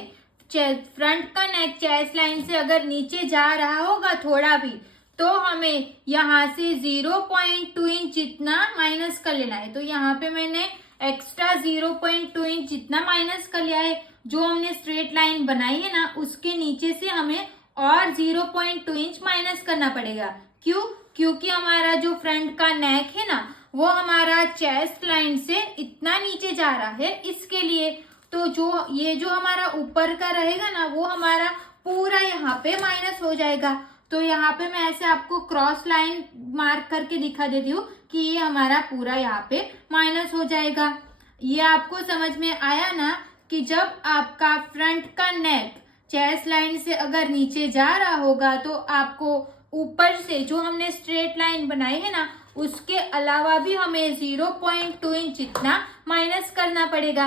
फ्रंट का नेक चेस्ट लाइन से अगर नीचे जा रहा होगा थोड़ा भी, तो हमें यहाँ से 0.2 इंच जितना माइनस कर लेना है। तो यहाँ पे मैंने एक्स्ट्रा 0.2 इंच जितना माइनस कर लिया है। जो हमने स्ट्रेट लाइन बनाई है ना, उसके नीचे से हमें और 0.2 इंच माइनस करना पड़ेगा। क्यों? क्योंकि हमारा जो फ्रंट का नेक है ना, वो हमारा चेस्ट लाइन से इतना नीचे जा रहा है, इसके लिए। तो जो हमारा ऊपर का रहेगा ना, वो हमारा पूरा यहाँ पे माइनस हो जाएगा। तो यहाँ पे मैं ऐसे आपको क्रॉस लाइन मार्क करके दिखा देती हूँ कि ये हमारा पूरा यहाँ पे माइनस हो जाएगा। ये आपको समझ में आया ना कि जब आपका फ्रंट का नेक चेस्ट लाइन से अगर नीचे जा रहा होगा, तो आपको ऊपर से जो हमने स्ट्रेट लाइन बनाई है ना, उसके अलावा भी हमें 0.2 इंच जितना माइनस करना पड़ेगा।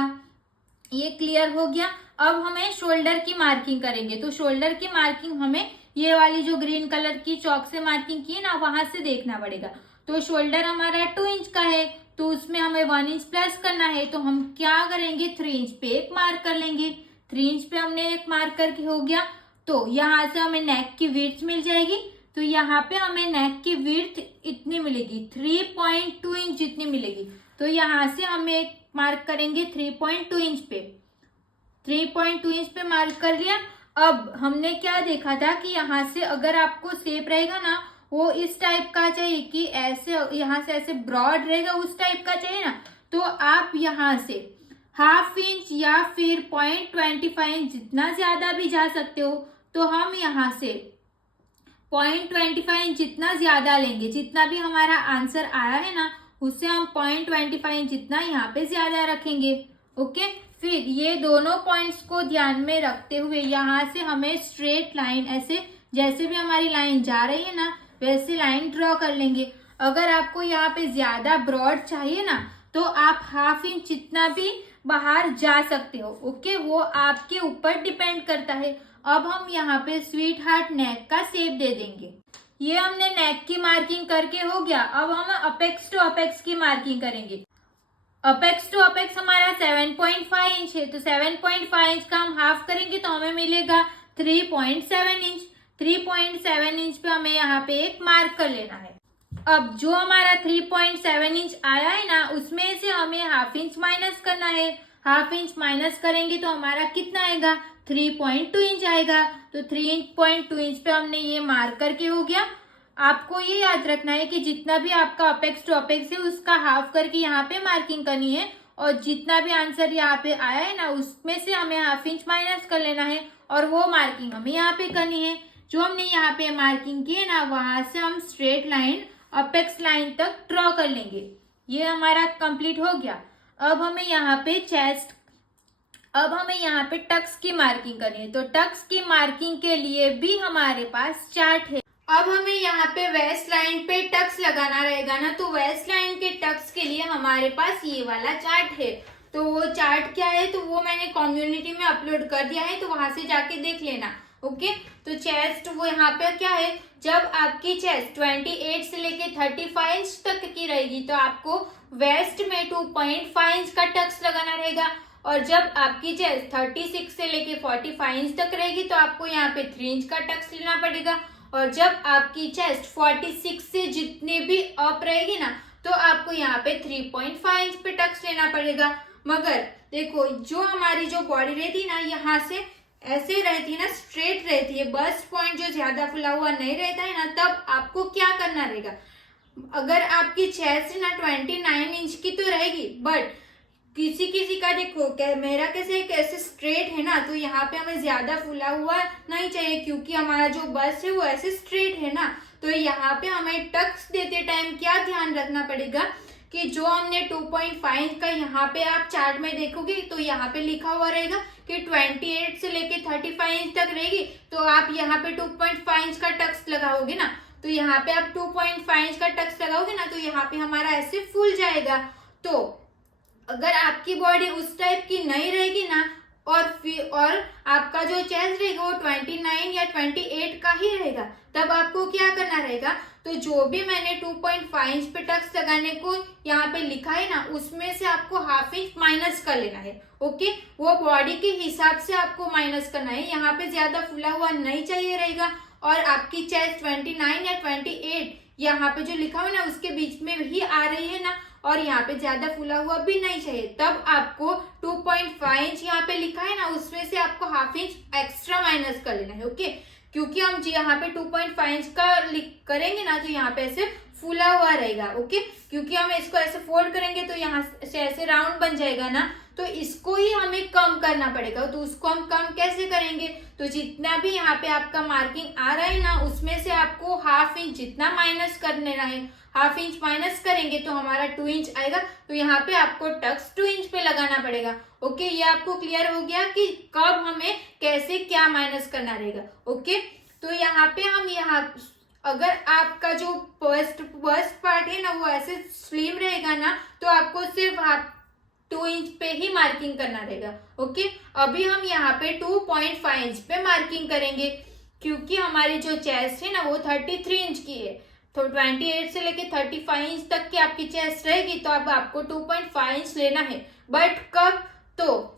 ये क्लियर हो गया। अब हमें शोल्डर की मार्किंग करेंगे। तो शोल्डर की मार्किंग हमें ये वाली जो ग्रीन कलर की चौक से मार्किंग की है ना, वहां से देखना पड़ेगा। तो शोल्डर हमारा 2 इंच का है, तो उसमें हमें 1 इंच प्लस करना है। तो हम क्या करेंगे, 3 इंच पे एक मार्क कर लेंगे। 3 इंच पे हमने एक मार्क करके हो गया। तो यहाँ से हमें नेक की विड्थ मिल जाएगी। तो यहाँ पे हमें नेक की विड्थ इतनी मिलेगी, 3.2 इंच जितनी मिलेगी। तो यहाँ से हमें एक मार्क करेंगे 3.2 इंच पे। 3.2 इंच पे मार्क कर लिया। अब हमने क्या देखा था कि यहाँ से अगर आपको शेप रहेगा ना वो इस टाइप का चाहिए कि ऐसे यहाँ से ऐसे ब्रॉड रहेगा, उस टाइप का चाहिए ना, तो आप यहाँ से ½ इंच या फिर 0.25 इंच जितना ज्यादा भी जा सकते हो। तो हम यहाँ से 0.25 इंच जितना ज्यादा लेंगे, जितना भी हमारा आंसर आया है ना उससे हम 0.25 इंच जितना यहाँ पे ज्यादा रखेंगे। ओके, फिर ये दोनों पॉइंट्स को ध्यान में रखते हुए यहाँ से हमें स्ट्रेट लाइन, ऐसे जैसे भी हमारी लाइन जा रही है ना वैसे लाइन ड्रॉ कर लेंगे। अगर आपको यहाँ पे ज्यादा ब्रॉड चाहिए ना तो आप ½ इंच जितना भी बाहर जा सकते हो। ओके, वो आपके ऊपर डिपेंड करता है। अब हम यहाँ पे स्वीट हार्ट नेक का शेप दे देंगे। ये हमने नेक की मार्किंग करके हो गया। अब हम अपेक्स टू अपेक्स की मार्किंग करेंगे। अपेक्स टू अपेक्स हमारा 7.5 इंच है, तो 7.5 इंच का हम हाफ करेंगे तो हमें मिलेगा 3.7 इंच। 3.7 इंच पे हमें यहाँ पे एक मार्क कर लेना है। अब जो हमारा 3.7 इंच आया है ना उसमें से हमें ½ इंच माइनस करना है। ½ इंच माइनस करेंगे तो हमारा कितना आएगा, 3.2 इंच आएगा। तो 3.2 इंच पे हमने ये मार्क करके हो गया। आपको ये याद रखना है कि जितना भी आपका अपेक्स टू अपेक्स है उसका हाफ करके यहाँ पे मार्किंग करनी है, और जितना भी आंसर यहाँ पे आया है ना उसमें से हमें ½ इंच माइनस कर लेना है और वो मार्किंग हमें यहाँ पे करनी है। जो हमने यहाँ पे मार्किंग की है ना वहां से हम स्ट्रेट लाइन अपेक्स लाइन तक ड्रॉ कर लेंगे। ये हमारा कंप्लीट हो गया। अब हमें यहाँ पे टक्स की मार्किंग करनी है। तो टक्स की मार्किंग के लिए भी हमारे पास चार्ट है। अब हमें यहाँ पे वेस्ट लाइन पे टक्स लगाना रहेगा ना, तो वेस्ट लाइन के टक्स के लिए हमारे पास ये वाला चार्ट है। तो वो चार्ट क्या है तो वो मैंने कम्युनिटी में अपलोड कर दिया है, तो वहां से जाके देख लेना। ओके, तो चेस्ट वो यहाँ पे क्या है, जब आपकी चेस्ट 28 से लेके 35 इंच तक की रहेगी तो आपको वेस्ट में 2.5 इंच का टक्स लगाना रहेगा, और जब आपकी चेस्ट 36 से लेके 45 इंच तक रहेगी तो आपको यहाँ पे 3 इंच का टक्स लेना पड़ेगा, और जब आपकी चेस्ट 46 से जितने भी अप रहेगी ना तो आपको यहाँ पे 3.5 इंच पे टक्स लेना पड़ेगा। मगर देखो जो हमारी जो बॉडी रहती ना यहाँ से ऐसे रहती है ना, स्ट्रेट रहती है, बस्ट पॉइंट जो ज्यादा फुला हुआ नहीं रहता है ना, तब आपको क्या करना रहेगा, अगर आपकी चेस्ट ना 29 इंच की तो रहेगी, बट किसी किसी का देखो मेरा कैसे स्ट्रेट है ना, तो यहाँ पे हमें ज्यादा फुला हुआ नहीं चाहिए क्योंकि हमारा जो बस्ट है वो ऐसे स्ट्रेट है ना। तो यहाँ पे हमें टक्स देते टाइम क्या ध्यान रखना पड़ेगा कि जो हमने 2.5 का यहाँ पे आप चार्ट में देखोगे तो यहाँ पे लिखा हुआ रहेगा कि 28 से लेके 35 इंच तक रहेगी, तो आप यहाँ पे 2.5 इंच का टक्स लगाओगे ना, तो यहाँ पे आप 2.5 इंच का टक्स लगाओगे ना तो यहाँ पे हमारा ऐसे फूल जाएगा। तो अगर आपकी बॉडी उस टाइप की नहीं रहेगी ना और आपका जो चेस्ट रहेगा वो 29 या 28 का ही रहेगा, तब आपको क्या करना रहेगा, तो जो भी मैंने 2.5 इंच पे टक्स लगाने को यहाँ पे लिखा है ना उसमें से आपको ½ इंच माइनस कर लेना है। ओके, वो बॉडी के हिसाब से आपको माइनस करना है। यहाँ पे ज्यादा फुला हुआ नहीं चाहिए रहेगा, और आपकी चेस्ट 29 या 28 यहाँ पे जो लिखा हुआ है ना उसके बीच में ही आ रही है ना, और यहाँ पे ज्यादा फुला हुआ भी नहीं चाहिए, तब आपको 2.5 इंच यहाँ पे लिखा है ना उसमें से आपको ½ इंच एक्स्ट्रा माइनस कर लेना है। ओके, क्योंकि हम यहाँ पे 2.5 इंच का करेंगे ना तो यहाँ पे ऐसे फूला हुआ रहेगा। ओके, क्योंकि हम इसको ऐसे फोल्ड करेंगे तो यहाँ से ऐसे राउंड बन जाएगा ना, तो इसको ही हमें कम करना पड़ेगा। तो उसको हम कम कैसे करेंगे, तो जितना भी यहाँ पे आपका मार्किंग आ रहा है ना उसमें से आपको ½ इंच जितना माइनस कर लेना है। ½ इंच माइनस करेंगे तो हमारा 2 इंच आएगा, तो यहाँ पे आपको टक्स 2 इंच पे लगाना पड़ेगा। ओके, ये आपको क्लियर हो गया कि कब हमें कैसे क्या माइनस करना रहेगा। ओके, तो यहाँ पे हम अगर आपका जो फर्स्ट पार्ट है ना वो ऐसे स्लिम रहेगा ना तो आपको सिर्फ 2 इंच पे ही मार्किंग करना रहेगा। ओके, अभी हम यहाँ पे 2.5 इंच पे मार्किंग करेंगे क्योंकि हमारी जो चेस्ट है ना वो 33 इंच की है, तो 28 से लेके 35 इंच तक की आपकी चेस्ट रहेगी, तो अब आपको 2.5 इंच लेना है। बट कब, तो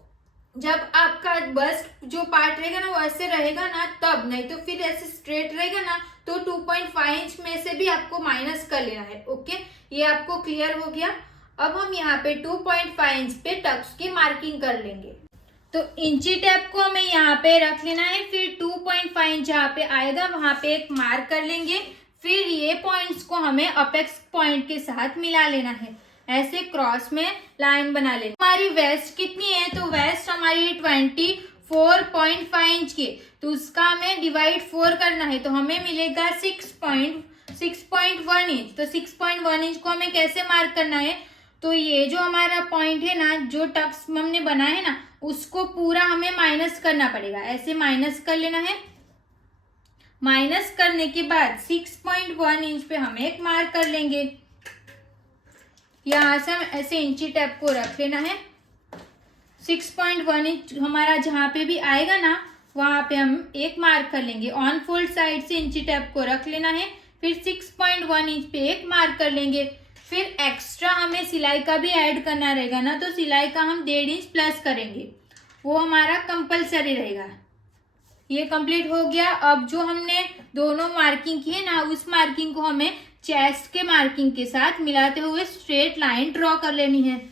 जब आपका बस्ट जो पार्ट रहेगा ना वो ऐसे रहेगा ना तब, नहीं तो फिर ऐसे स्ट्रेट रहेगा ना तो 2.5 इंच में से भी आपको माइनस कर लेना है। ओके, ये आपको क्लियर हो गया। अब हम यहाँ पे 2.5 इंच पे टक्स की मार्किंग कर लेंगे। तो इंची टेप को हमें यहाँ पे रख लेना है, फिर 2.5 इंच जहाँ पे आएगा वहां पे एक मार्क कर लेंगे। फिर ये पॉइंट्स को हमें अपेक्स पॉइंट के साथ मिला लेना है, ऐसे क्रॉस में लाइन बना लेनी। हमारी वेस्ट कितनी है, तो वेस्ट हमारी 24.5 इंच की, तो उसका हमें डिवाइड 4 करना है, तो हमें मिलेगा 6.1 इंच। तो 6.1 इंच को हमें कैसे मार्क करना है, तो ये जो हमारा पॉइंट है ना, जो टक्स हमने बनाया है ना, उसको पूरा हमें माइनस करना पड़ेगा, ऐसे माइनस कर लेना है। माइनस करने के बाद 6.1 इंच पे हम एक मार्क कर लेंगे। यहां से हम ऐसे इंची टेप को रख लेना है। 6.1 इंच हमारा जहां पे भी आएगा ना, वहां पे हम एक मार्क कर लेंगे। ऑन फोल्ड साइड से इंची टेप को रख लेना है, फिर 6.1 इंच पे एक मार्क कर लेंगे। फिर एक्स्ट्रा हमें सिलाई का भी ऐड करना रहेगा ना, तो सिलाई का हम 1.5 इंच प्लस करेंगे, वो हमारा कंपलसरी रहेगा। ये कंप्लीट हो गया। अब जो हमने दोनों मार्किंग की है ना, उस मार्किंग को हमें चेस्ट के मार्किंग के साथ मिलाते हुए स्ट्रेट लाइन ड्रॉ कर लेनी है।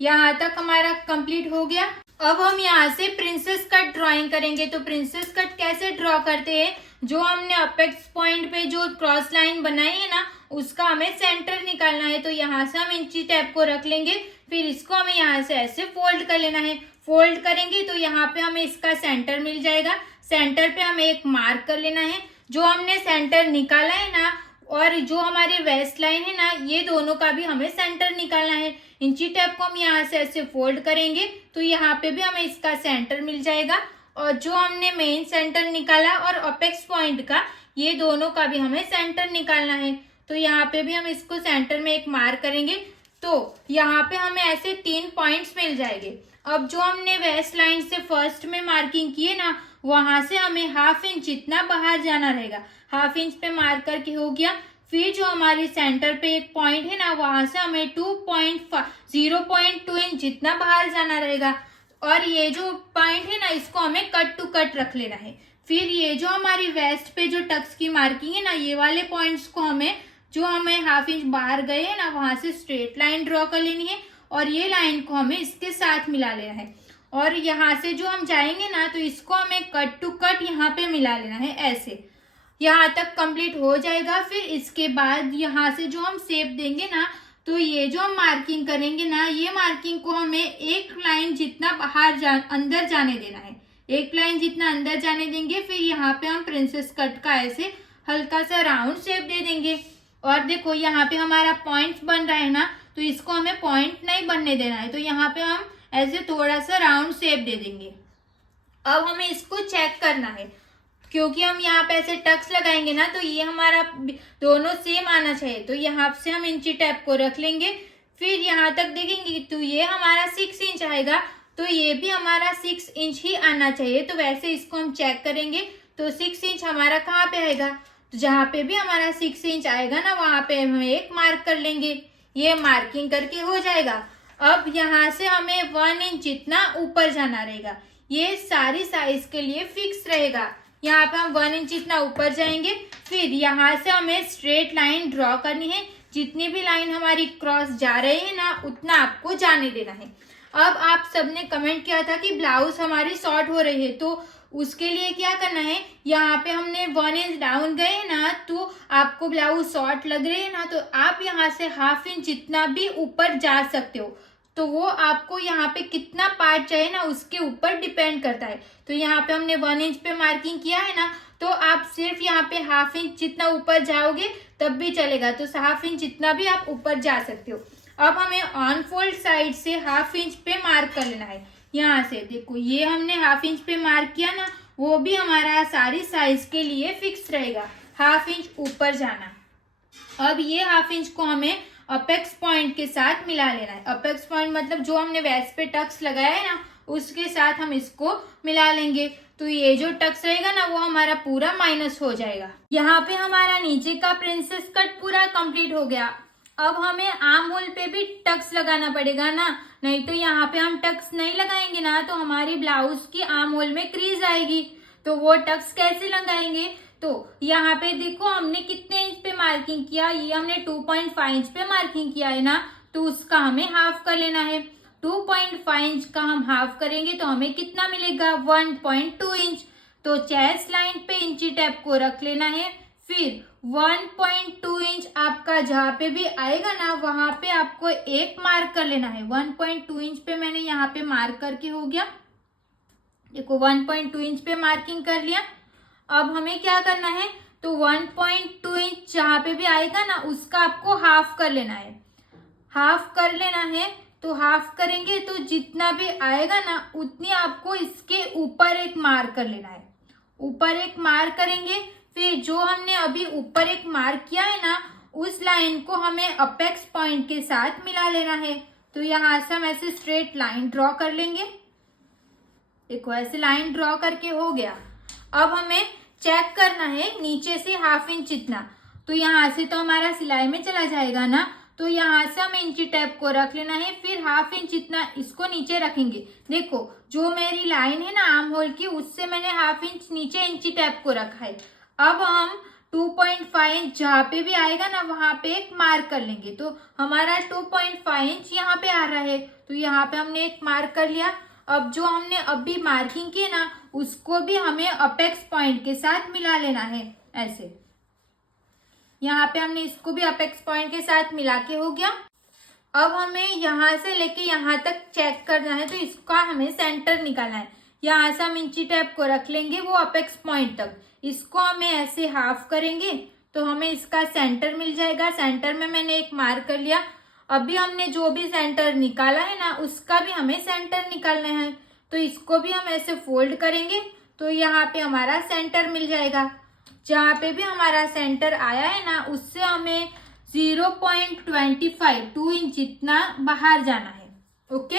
यहाँ तक हमारा कंप्लीट हो गया। अब हम यहाँ से प्रिंसेस कट ड्राइंग करेंगे। तो प्रिंसेस कट कैसे ड्रॉ करते हैं, जो हमने अपेक्स पॉइंट पे जो क्रॉस लाइन बनाई है ना, उसका हमें सेंटर निकालना है। तो यहाँ से हम इंची टेप को रख लेंगे, फिर इसको हमें यहाँ से ऐसे फोल्ड कर लेना है। फोल्ड करेंगे तो यहाँ पे हमें इसका सेंटर मिल जाएगा। सेंटर पे हमें एक मार्क कर लेना है। जो हमने सेंटर निकाला है ना, और जो हमारी वेस्ट लाइन है ना, ये दोनों का भी हमें सेंटर निकालना है। इंची टेप को हम यहाँ से ऐसे फोल्ड करेंगे तो यहाँ पे भी हमें इसका सेंटर मिल जाएगा। और जो हमने मेन सेंटर निकाला और अपेक्स पॉइंट का, ये दोनों का भी हमें सेंटर निकालना है। तो यहाँ पे भी हम इसको सेंटर में एक मार्क करेंगे, तो यहाँ पे हमें ऐसे 3 पॉइंट्स मिल जाएंगे। अब जो हमने वेस्ट लाइन से फर्स्ट में मार्किंग की है ना, वहां से हमें 1/2 इंच जितना बाहर जाना रहेगा। 1/2 इंच पे मार्क करके हो गया। फिर जो हमारे सेंटर पे एक पॉइंट है ना, वहां से हमें 0.2 इंच जितना बाहर जाना रहेगा। और ये जो पॉइंट है ना, इसको हमें कट टू कट रख लेना है। फिर ये जो हमारी वेस्ट पे जो टक्स की मार्किंग है ना, ये वाले पॉइंट्स को हमें, जो हमें 1/2 इंच बाहर गए हैं ना, वहां से स्ट्रेट लाइन ड्रॉ कर लेनी है और ये लाइन को हमें इसके साथ मिला लेना है। और यहाँ से जो हम जाएंगे ना, तो इसको हमें कट टू कट यहाँ पे मिला लेना है, ऐसे। यहाँ तक कंप्लीट हो जाएगा। फिर इसके बाद यहाँ से जो हम शेप देंगे ना, तो ये जो हम मार्किंग करेंगे ना, ये मार्किंग को हमें एक लाइन जितना अंदर जाने देना है। एक लाइन जितना अंदर जाने देंगे। फिर यहाँ पे हम प्रिंसेस कट का ऐसे हल्का सा राउंड शेप दे देंगे। और देखो यहाँ पे हमारा पॉइंट बन रहा है ना, तो इसको हमें पॉइंट नहीं बनने देना है, तो यहाँ पे हम ऐसे थोड़ा सा राउंड शेप दे देंगे। अब हमें इसको चेक करना है, क्योंकि हम यहाँ पे ऐसे टक्स लगाएंगे ना, तो ये हमारा दोनों सेम आना चाहिए। तो यहाँ से हम इंची टेप को रख लेंगे। फिर यहाँ तक देखेंगे तो ये हमारा 6 इंच आएगा, तो ये भी हमारा 6 इंच ही आना चाहिए। तो वैसे इसको हम चेक करेंगे, तो 6 इंच हमारा कहाँ पे आएगा, तो जहाँ पे भी हमारा 6 इंच आएगा ना, वहां पे हम एक मार्क कर लेंगे। ये मार्किंग करके हो जाएगा। अब यहाँ से हमें 1 इंच जितना ऊपर जाना रहेगा। ये सारी साइज के लिए फिक्स रहेगा। यहाँ पे हम 1 इंच जितना ऊपर जाएंगे। फिर यहाँ से हमें स्ट्रेट लाइन ड्रॉ करनी है। जितनी भी लाइन हमारी क्रॉस जा रही है ना, उतना आपको जाने देना है। अब आप सबने कमेंट किया था कि ब्लाउज हमारी शॉर्ट हो रही है, तो उसके लिए क्या करना है, यहाँ पे हमने 1 इंच डाउन गए ना, तो आपको ब्लाउज शॉर्ट लग रही है ना, तो आप यहाँ से 1/2 इंच जितना भी ऊपर जा सकते हो। तो वो आपको यहाँ पे कितना पार्ट चाहिए ना, उसके ऊपर डिपेंड करता है। तो यहाँ पे हमने 1 इंच पे मार्किंग किया है ना, तो आप सिर्फ यहाँ पे 1/2 इंच जितना ऊपर जाओगे तब भी चलेगा। तो 1/2 इंच जितना भी आप ऊपर जा सकते हो। अब हमें ऑन फोल्ड साइड से 1/2 इंच पे मार्क कर लेना है। यहाँ से देखो, ये हमने 1/2 इंच पे मार्क किया ना, वो भी हमारा सारी साइज के लिए फिक्स रहेगा, 1/2 इंच ऊपर जाना। अब ये 1/2 इंच को हमें अपेक्स पॉइंट के साथ मिला लेना है। अपेक्स पॉइंट मतलब जो हमने वेस्ट पे टक्स लगाया है ना, उसके साथ हम इसको मिला लेंगे। तो ये जो टक्स रहेगा ना, वो हमारा पूरा माइनस हो जाएगा। यहाँ पे हमारा नीचे का प्रिंसेस कट पूरा कंप्लीट हो गया। अब हमें आर्म होल पे भी टक्स लगाना पड़ेगा ना, नहीं तो यहाँ पे हम टक्स नहीं लगाएंगे ना, तो हमारी ब्लाउज की आर्म होल में क्रीज आएगी। तो वो टक्स कैसे लगाएंगे, तो यहाँ पे देखो हमने कितने इंच पे मार्किंग किया, ये हमने 2.5 इंच पे मार्किंग किया है ना, तो उसका हमें हाफ कर लेना है। 2.5 इंच का हम हाफ करेंगे तो हमें कितना मिलेगा 1.2 इंच। तो चेस्ट लाइन पे इंची टेप को रख लेना है। फिर 1.2 इंच आपका जहाँ पे भी आएगा ना वहां पे आपको एक मार्क कर लेना है। 1.2 इंच पे मैंने यहाँ पे मार्क करके हो गया, देखो 1.2 इंच पे मार्किंग कर लिया। अब हमें क्या करना है, तो 1.2 इंच जहाँ पे भी आएगा ना उसका आपको हाफ कर लेना है। हाफ कर लेना है तो हाफ करेंगे तो जितना भी आएगा ना उतनी आपको इसके ऊपर एक मार्क कर लेना है। ऊपर एक मार्क करेंगे, फिर जो हमने अभी ऊपर एक मार्क किया है ना उस लाइन को हमें अपेक्स पॉइंट के साथ मिला लेना है। तो यहाँ से हम ऐसे स्ट्रेट लाइन ड्रॉ कर लेंगे। देखो ऐसे लाइन ड्रॉ करके हो गया। अब हमें चेक करना है नीचे से हाफ इंच इतना, तो यहाँ से तो हमारा सिलाई में चला जाएगा ना, तो यहाँ से हमें इंची टेप को रख लेना है। फिर हाफ इंच इतना इसको नीचे रखेंगे। देखो जो मेरी लाइन है ना आर्म होल की उससे मैंने हाफ इंच नीचे इंची टेप को रखा है। अब हम 2.5 इंच जहाँ पे भी आएगा ना वहां पे एक मार्क कर लेंगे। तो हमारा 2.5 इंच यहाँ पे आ रहा है, तो यहाँ पे हमने एक मार्क कर लिया। अब जो हमने अभी मार्किंग की ना उसको भी हमें अपेक्स पॉइंट के साथ मिला लेना है। ऐसे यहाँ पे हमने इसको भी अपेक्स पॉइंट के साथ मिला के हो गया। अब हमें यहाँ से लेके यहाँ तक चेक करना है, तो इसका हमें सेंटर निकालना है। यहाँ से हम इंची टेप को रख लेंगे वो अपेक्स पॉइंट तक, इसको हमें ऐसे हाफ करेंगे तो हमें इसका सेंटर मिल जाएगा। सेंटर में मैंने एक मार्क कर लिया। अभी हमने जो भी सेंटर निकाला है ना उसका भी हमें सेंटर निकालना है, तो इसको भी हम ऐसे फोल्ड करेंगे तो यहाँ पे हमारा सेंटर मिल जाएगा। जहाँ पे भी हमारा सेंटर आया है ना उससे हमें 0.25 2 इंच जितना बाहर जाना है। ओके,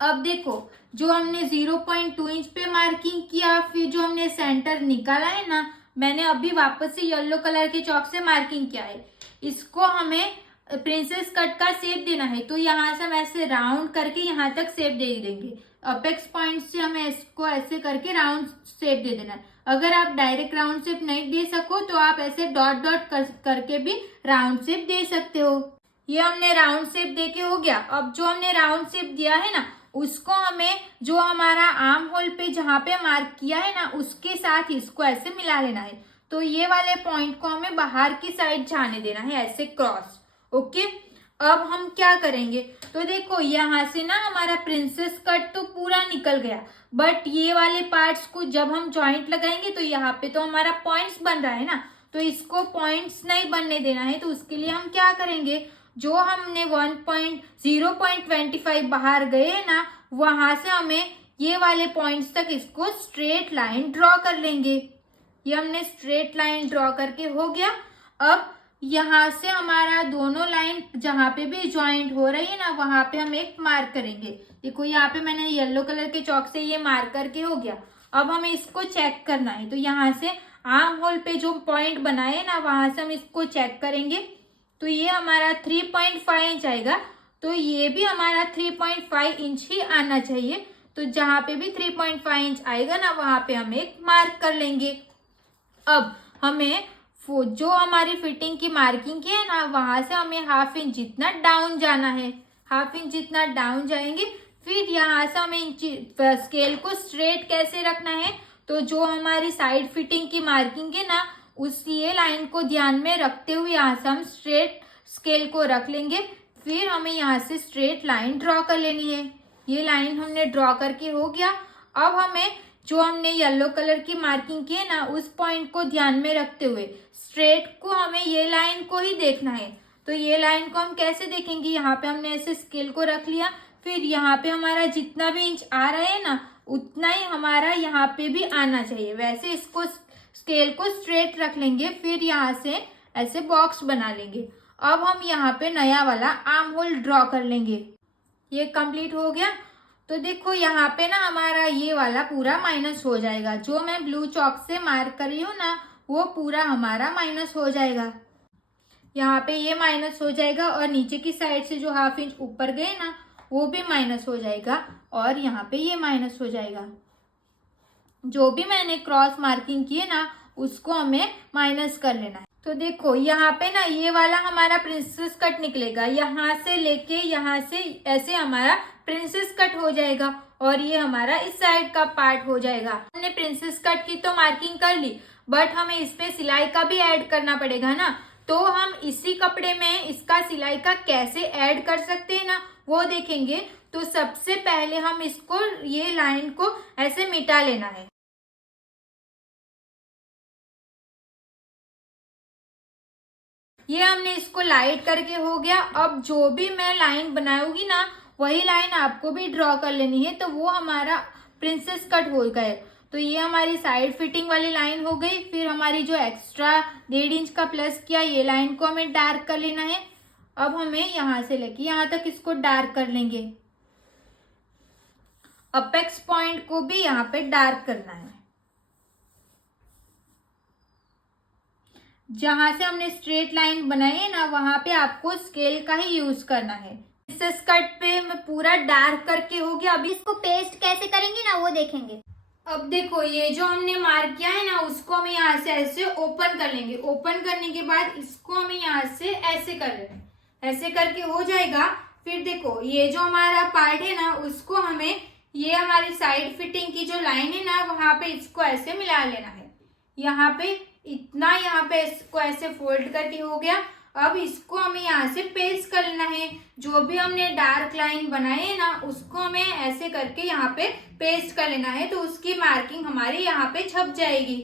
अब देखो जो हमने 0.2 इंच पे मार्किंग किया, फिर जो हमने सेंटर निकाला है ना मैंने अभी वापस से येलो कलर के चॉक से मार्किंग किया है। इसको हमें प्रिंसेस कट का शेप देना है, तो यहाँ से हम ऐसे राउंड करके यहाँ तक शेप दे देंगे। अपेक्स पॉइंट से हमें इसको ऐसे करके राउंड शेप दे देना है। अगर आप डायरेक्ट राउंड शेप नहीं दे सको तो आप ऐसे डॉट डॉट करके भी राउंड शेप दे सकते हो। ये हमने राउंड शेप देके हो गया। अब जो हमने राउंड शेप दिया है ना उसको हमें जो हमारा आर्म होल पे जहाँ पे मार्क किया है ना उसके साथ इसको ऐसे मिला लेना है। तो ये वाले पॉइंट को हमें बाहर की साइड जाने देना है ऐसे क्रॉस। ओके, अब हम क्या करेंगे, तो देखो यहाँ से ना हमारा प्रिंसेस कट तो पूरा निकल गया, बट ये वाले पार्ट्स को जब हम जॉइंट लगाएंगे तो यहाँ पे तो हमारा पॉइंट्स बन रहा है ना, तो इसको पॉइंट्स नहीं बनने देना है। तो उसके लिए हम क्या करेंगे, जो हमने 0.25 बाहर गए है ना वहां से हमें ये वाले पॉइंट्स तक इसको स्ट्रेट लाइन ड्रॉ कर लेंगे। ये हमने स्ट्रेट लाइन ड्रॉ करके हो गया। अब यहाँ से हमारा दोनों लाइन जहाँ पे भी ज्वाइंट हो रही है ना वहां पे हम एक मार्क करेंगे। देखो यहाँ पे मैंने येलो कलर के चॉक से ये मार्क करके हो गया। अब हमें इसको चेक करना है, तो यहाँ से आर्म होल पे जो पॉइंट बनाए ना वहां से हम इसको चेक करेंगे। तो ये हमारा 3.5 इंच आएगा, तो ये भी हमारा 3.5 इंच ही आना चाहिए। तो जहाँ पे भी 3.5 इंच आएगा ना वहां पे हम एक मार्क कर लेंगे। अब हमें जो हमारी फिटिंग की मार्किंग की है ना वहां से हमें हाफ इंच जितना डाउन जाना है। हाफ इंच जितना डाउन जाएंगे। फिर यहाँ से हमें स्केल को स्ट्रेट कैसे रखना है, तो जो हमारी साइड फिटिंग की मार्किंग है ना उस ये लाइन को ध्यान में रखते हुए यहाँ से हम स्ट्रेट स्केल को रख लेंगे। फिर हमें यहाँ से स्ट्रेट लाइन ड्रॉ कर लेनी है। ये लाइन हमने ड्रॉ करके हो गया। अब हमें जो हमने येलो कलर की मार्किंग की है ना उस पॉइंट को ध्यान में रखते हुए स्ट्रेट को हमें ये लाइन को ही देखना है। तो ये लाइन को हम कैसे देखेंगे, यहाँ पे हमने ऐसे स्केल को रख लिया। फिर यहाँ पे हमारा जितना भी इंच आ रहा है ना उतना ही हमारा यहाँ पे भी आना चाहिए। वैसे इसको स्केल को स्ट्रेट रख लेंगे। फिर यहाँ से ऐसे बॉक्स बना लेंगे। अब हम यहाँ पे नया वाला आर्म होल ड्रॉ कर लेंगे। ये कंप्लीट हो गया। तो देखो यहाँ पे ना हमारा ये वाला पूरा माइनस हो जाएगा। जो मैं ब्लू चॉक से मार्क कर रही हूँ ना वो पूरा हमारा माइनस हो जाएगा। यहाँ पे ये माइनस हो जाएगा और नीचे की साइड से जो हाफ इंच ऊपर गए ना वो भी माइनस हो जाएगा और यहाँ पे ये माइनस हो जाएगा। जो भी मैंने क्रॉस मार्किंग की है ना उसको हमें माइनस कर लेना है। तो देखो यहाँ पे ना ये वाला हमारा प्रिंसेस कट निकलेगा, यहाँ से लेके यहाँ से ऐसे हमारा प्रिंसेस कट हो जाएगा और ये हमारा इस साइड का पार्ट हो जाएगा। हमने प्रिंसेस कट की तो मार्किंग कर ली, बट हमें इस पे सिलाई का भी ऐड करना पड़ेगा ना। तो हम इसी कपड़े में इसका सिलाई का कैसे ऐड कर सकते हैं ना, वो देखेंगे। तो सबसे पहले हम इसको ये लाइन को ऐसे मिटा लेना है। ये हमने इसको लाइट करके हो गया। अब जो भी मैं लाइन बनाऊंगी ना, वही लाइन आपको भी ड्रॉ कर लेनी है, तो वो हमारा प्रिंसेस कट हो गए। तो ये हमारी साइड फिटिंग वाली लाइन हो गई। फिर हमारी जो एक्स्ट्रा 1.5 इंच का प्लस किया, ये लाइन को हमें डार्क कर लेना है। अब हमें यहाँ से लेके यहाँ तक इसको डार्क कर लेंगे। अपेक्स पॉइंट को भी यहाँ पे डार्क करना है। जहां से हमने स्ट्रेट लाइन बनाई है ना, वहां पे आपको स्केल का ही यूज करना है। इस स्कर्ट पे मैं पूरा डार्क करके हो गया। अभी इसको पेस्ट कैसे करेंगे ना, वो देखेंगे। अब देखो ये जो हमने मार्क किया है ना, उसको हम यहाँ से ऐसे ओपन कर लेंगे। ओपन करने के बाद इसको हम यहाँ से ऐसे कर लेंगे। ऐसे करके हो जाएगा। फिर देखो ये जो हमारा पार्ट है ना, उसको हमें ये हमारी साइड फिटिंग की जो लाइन है ना, वहां पे इसको ऐसे मिला लेना है। यहाँ पे इतना, यहाँ पे इसको ऐसे फोल्ड करके हो गया। अब इसको हमें यहाँ से पेस्ट कर लेना है। जो भी हमने डार्क लाइन बनाई है ना, उसको हमें ऐसे करके यहाँ पे पेस्ट कर लेना है, तो उसकी मार्किंग हमारी यहाँ पे छप जाएगी।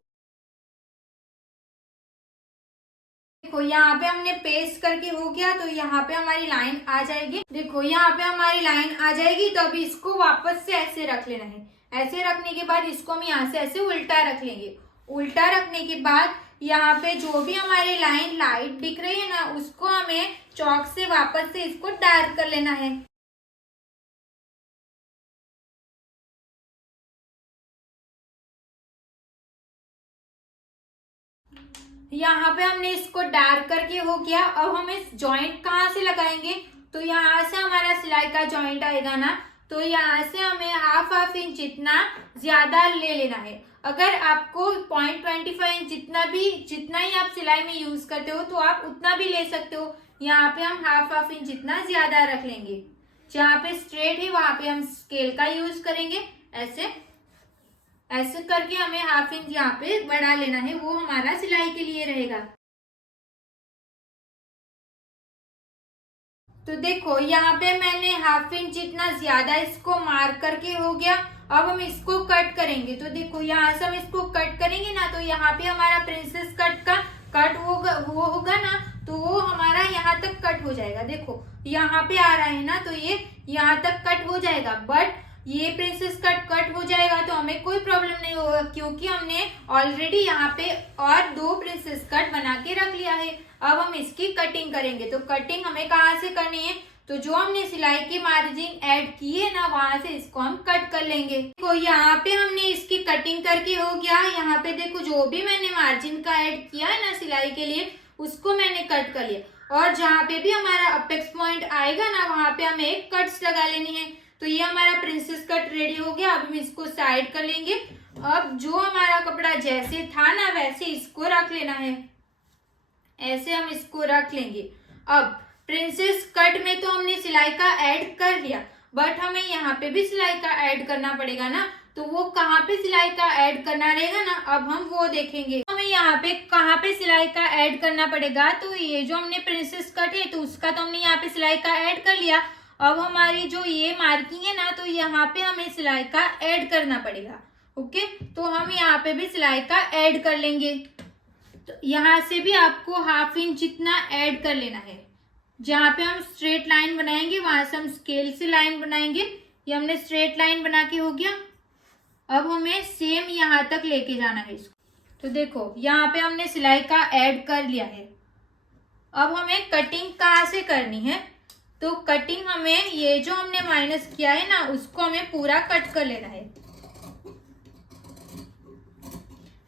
देखो यहाँ पे हमने पेस्ट करके हो गया, तो यहाँ पे हमारी लाइन आ जाएगी। देखो यहाँ पे हमारी लाइन आ जाएगी। तो अभी इसको वापस से ऐसे रख लेना है। ऐसे रखने के बाद इसको हम यहाँ से ऐसे उल्टा रख लेंगे। उल्टा रखने के बाद यहाँ पे जो भी हमारी लाइन लाइट दिख रही है ना, उसको हमें चौक से वापस से इसको डार्क कर लेना है। यहाँ पे हमने इसको डार्क करके हो गया। अब हम इस जॉइंट कहाँ से लगाएंगे, तो यहाँ से हमारा सिलाई का जॉइंट आएगा ना, तो यहाँ से हमें हाफ इंच जितना ज्यादा ले लेना है। अगर आपको 0.25 इंच जितना ही आप सिलाई में यूज करते हो, तो आप उतना भी ले सकते हो। यहाँ पे हम हाफ इंच जितना ज्यादा रख लेंगे। जहाँ पे स्ट्रेट है वहां पे हम स्केल का यूज करेंगे। ऐसे ऐसे करके हमें हाफ इंच यहाँ पे बढ़ा लेना है, वो हमारा सिलाई के लिए रहेगा। तो देखो यहाँ पे मैंने हाफ इंच जितना ज्यादा इसको मार्क करके हो गया। अब हम इसको कट करेंगे। तो देखो यहाँ से हम इसको कट करेंगे ना, तो यहाँ पे हमारा प्रिंसेस कट का कट वो होगा ना, तो वो हमारा यहाँ तक कट हो जाएगा। देखो यहाँ पे आ रहा है ना, तो ये यहाँ तक कट हो जाएगा। बट ये प्रिंसेस कट हो जाएगा तो हमें कोई प्रॉब्लम नहीं होगा, क्योंकि हमने ऑलरेडी यहाँ पे और 2 प्रिंसेस कट बना के रख लिया है। अब हम इसकी कटिंग करेंगे। तो कटिंग हमें कहाँ से करनी है, तो जो हमने सिलाई की मार्जिन ऐड की है ना, वहां से इसको हम कट कर लेंगे। तो यहाँ पे हमने इसकी कटिंग करके हो गया। यहाँ पे देखो जो भी मैंने मार्जिन का ऐड किया है ना सिलाई के लिए, उसको मैंने कट कर लिया। और जहाँ पे भी हमारा अपेक्स पॉइंट आएगा ना, वहां पे हमें एक कट्स लगा लेनी है। तो ये हमारा प्रिंसेस कट रेडी हो गया। अब हम इसको साइड कर लेंगे। अब जो हमारा कपड़ा जैसे था ना, वैसे इसको रख लेना है। ऐसे हम इसको रख लेंगे। अब प्रिंसेस कट में तो हमने सिलाई का ऐड कर लिया, बट हमें यहाँ पे भी सिलाई का ऐड करना पड़ेगा ना। तो वो कहाँ पे सिलाई का ऐड करना रहेगा ना, अब हम वो देखेंगे। हमें यहाँ पे कहाँ पे सिलाई का ऐड करना पड़ेगा, तो ये जो हमने प्रिंसेस कट है, तो उसका तो हमने यहाँ पे सिलाई का ऐड कर लिया। अब हमारी जो ये मार्किंग है ना, तो यहाँ पे हमें सिलाई का ऐड करना पड़ेगा। ओके, तो हम यहाँ पे भी सिलाई का ऐड कर लेंगे। तो यहाँ से भी आपको हाफ इंच जितना ऐड कर लेना है। जहाँ पे हम स्ट्रेट लाइन बनाएंगे, वहां से हम स्केल से लाइन बनाएंगे। ये हमने स्ट्रेट लाइन बना के हो गया। अब हमें सेम यहाँ तक लेके जाना है इसको। तो देखो यहाँ पे हमने सिलाई का ऐड कर लिया है। अब हमें कटिंग कहाँ से करनी है, तो कटिंग हमें ये जो हमने माइनस किया है ना, उसको हमें पूरा कट कर लेना है।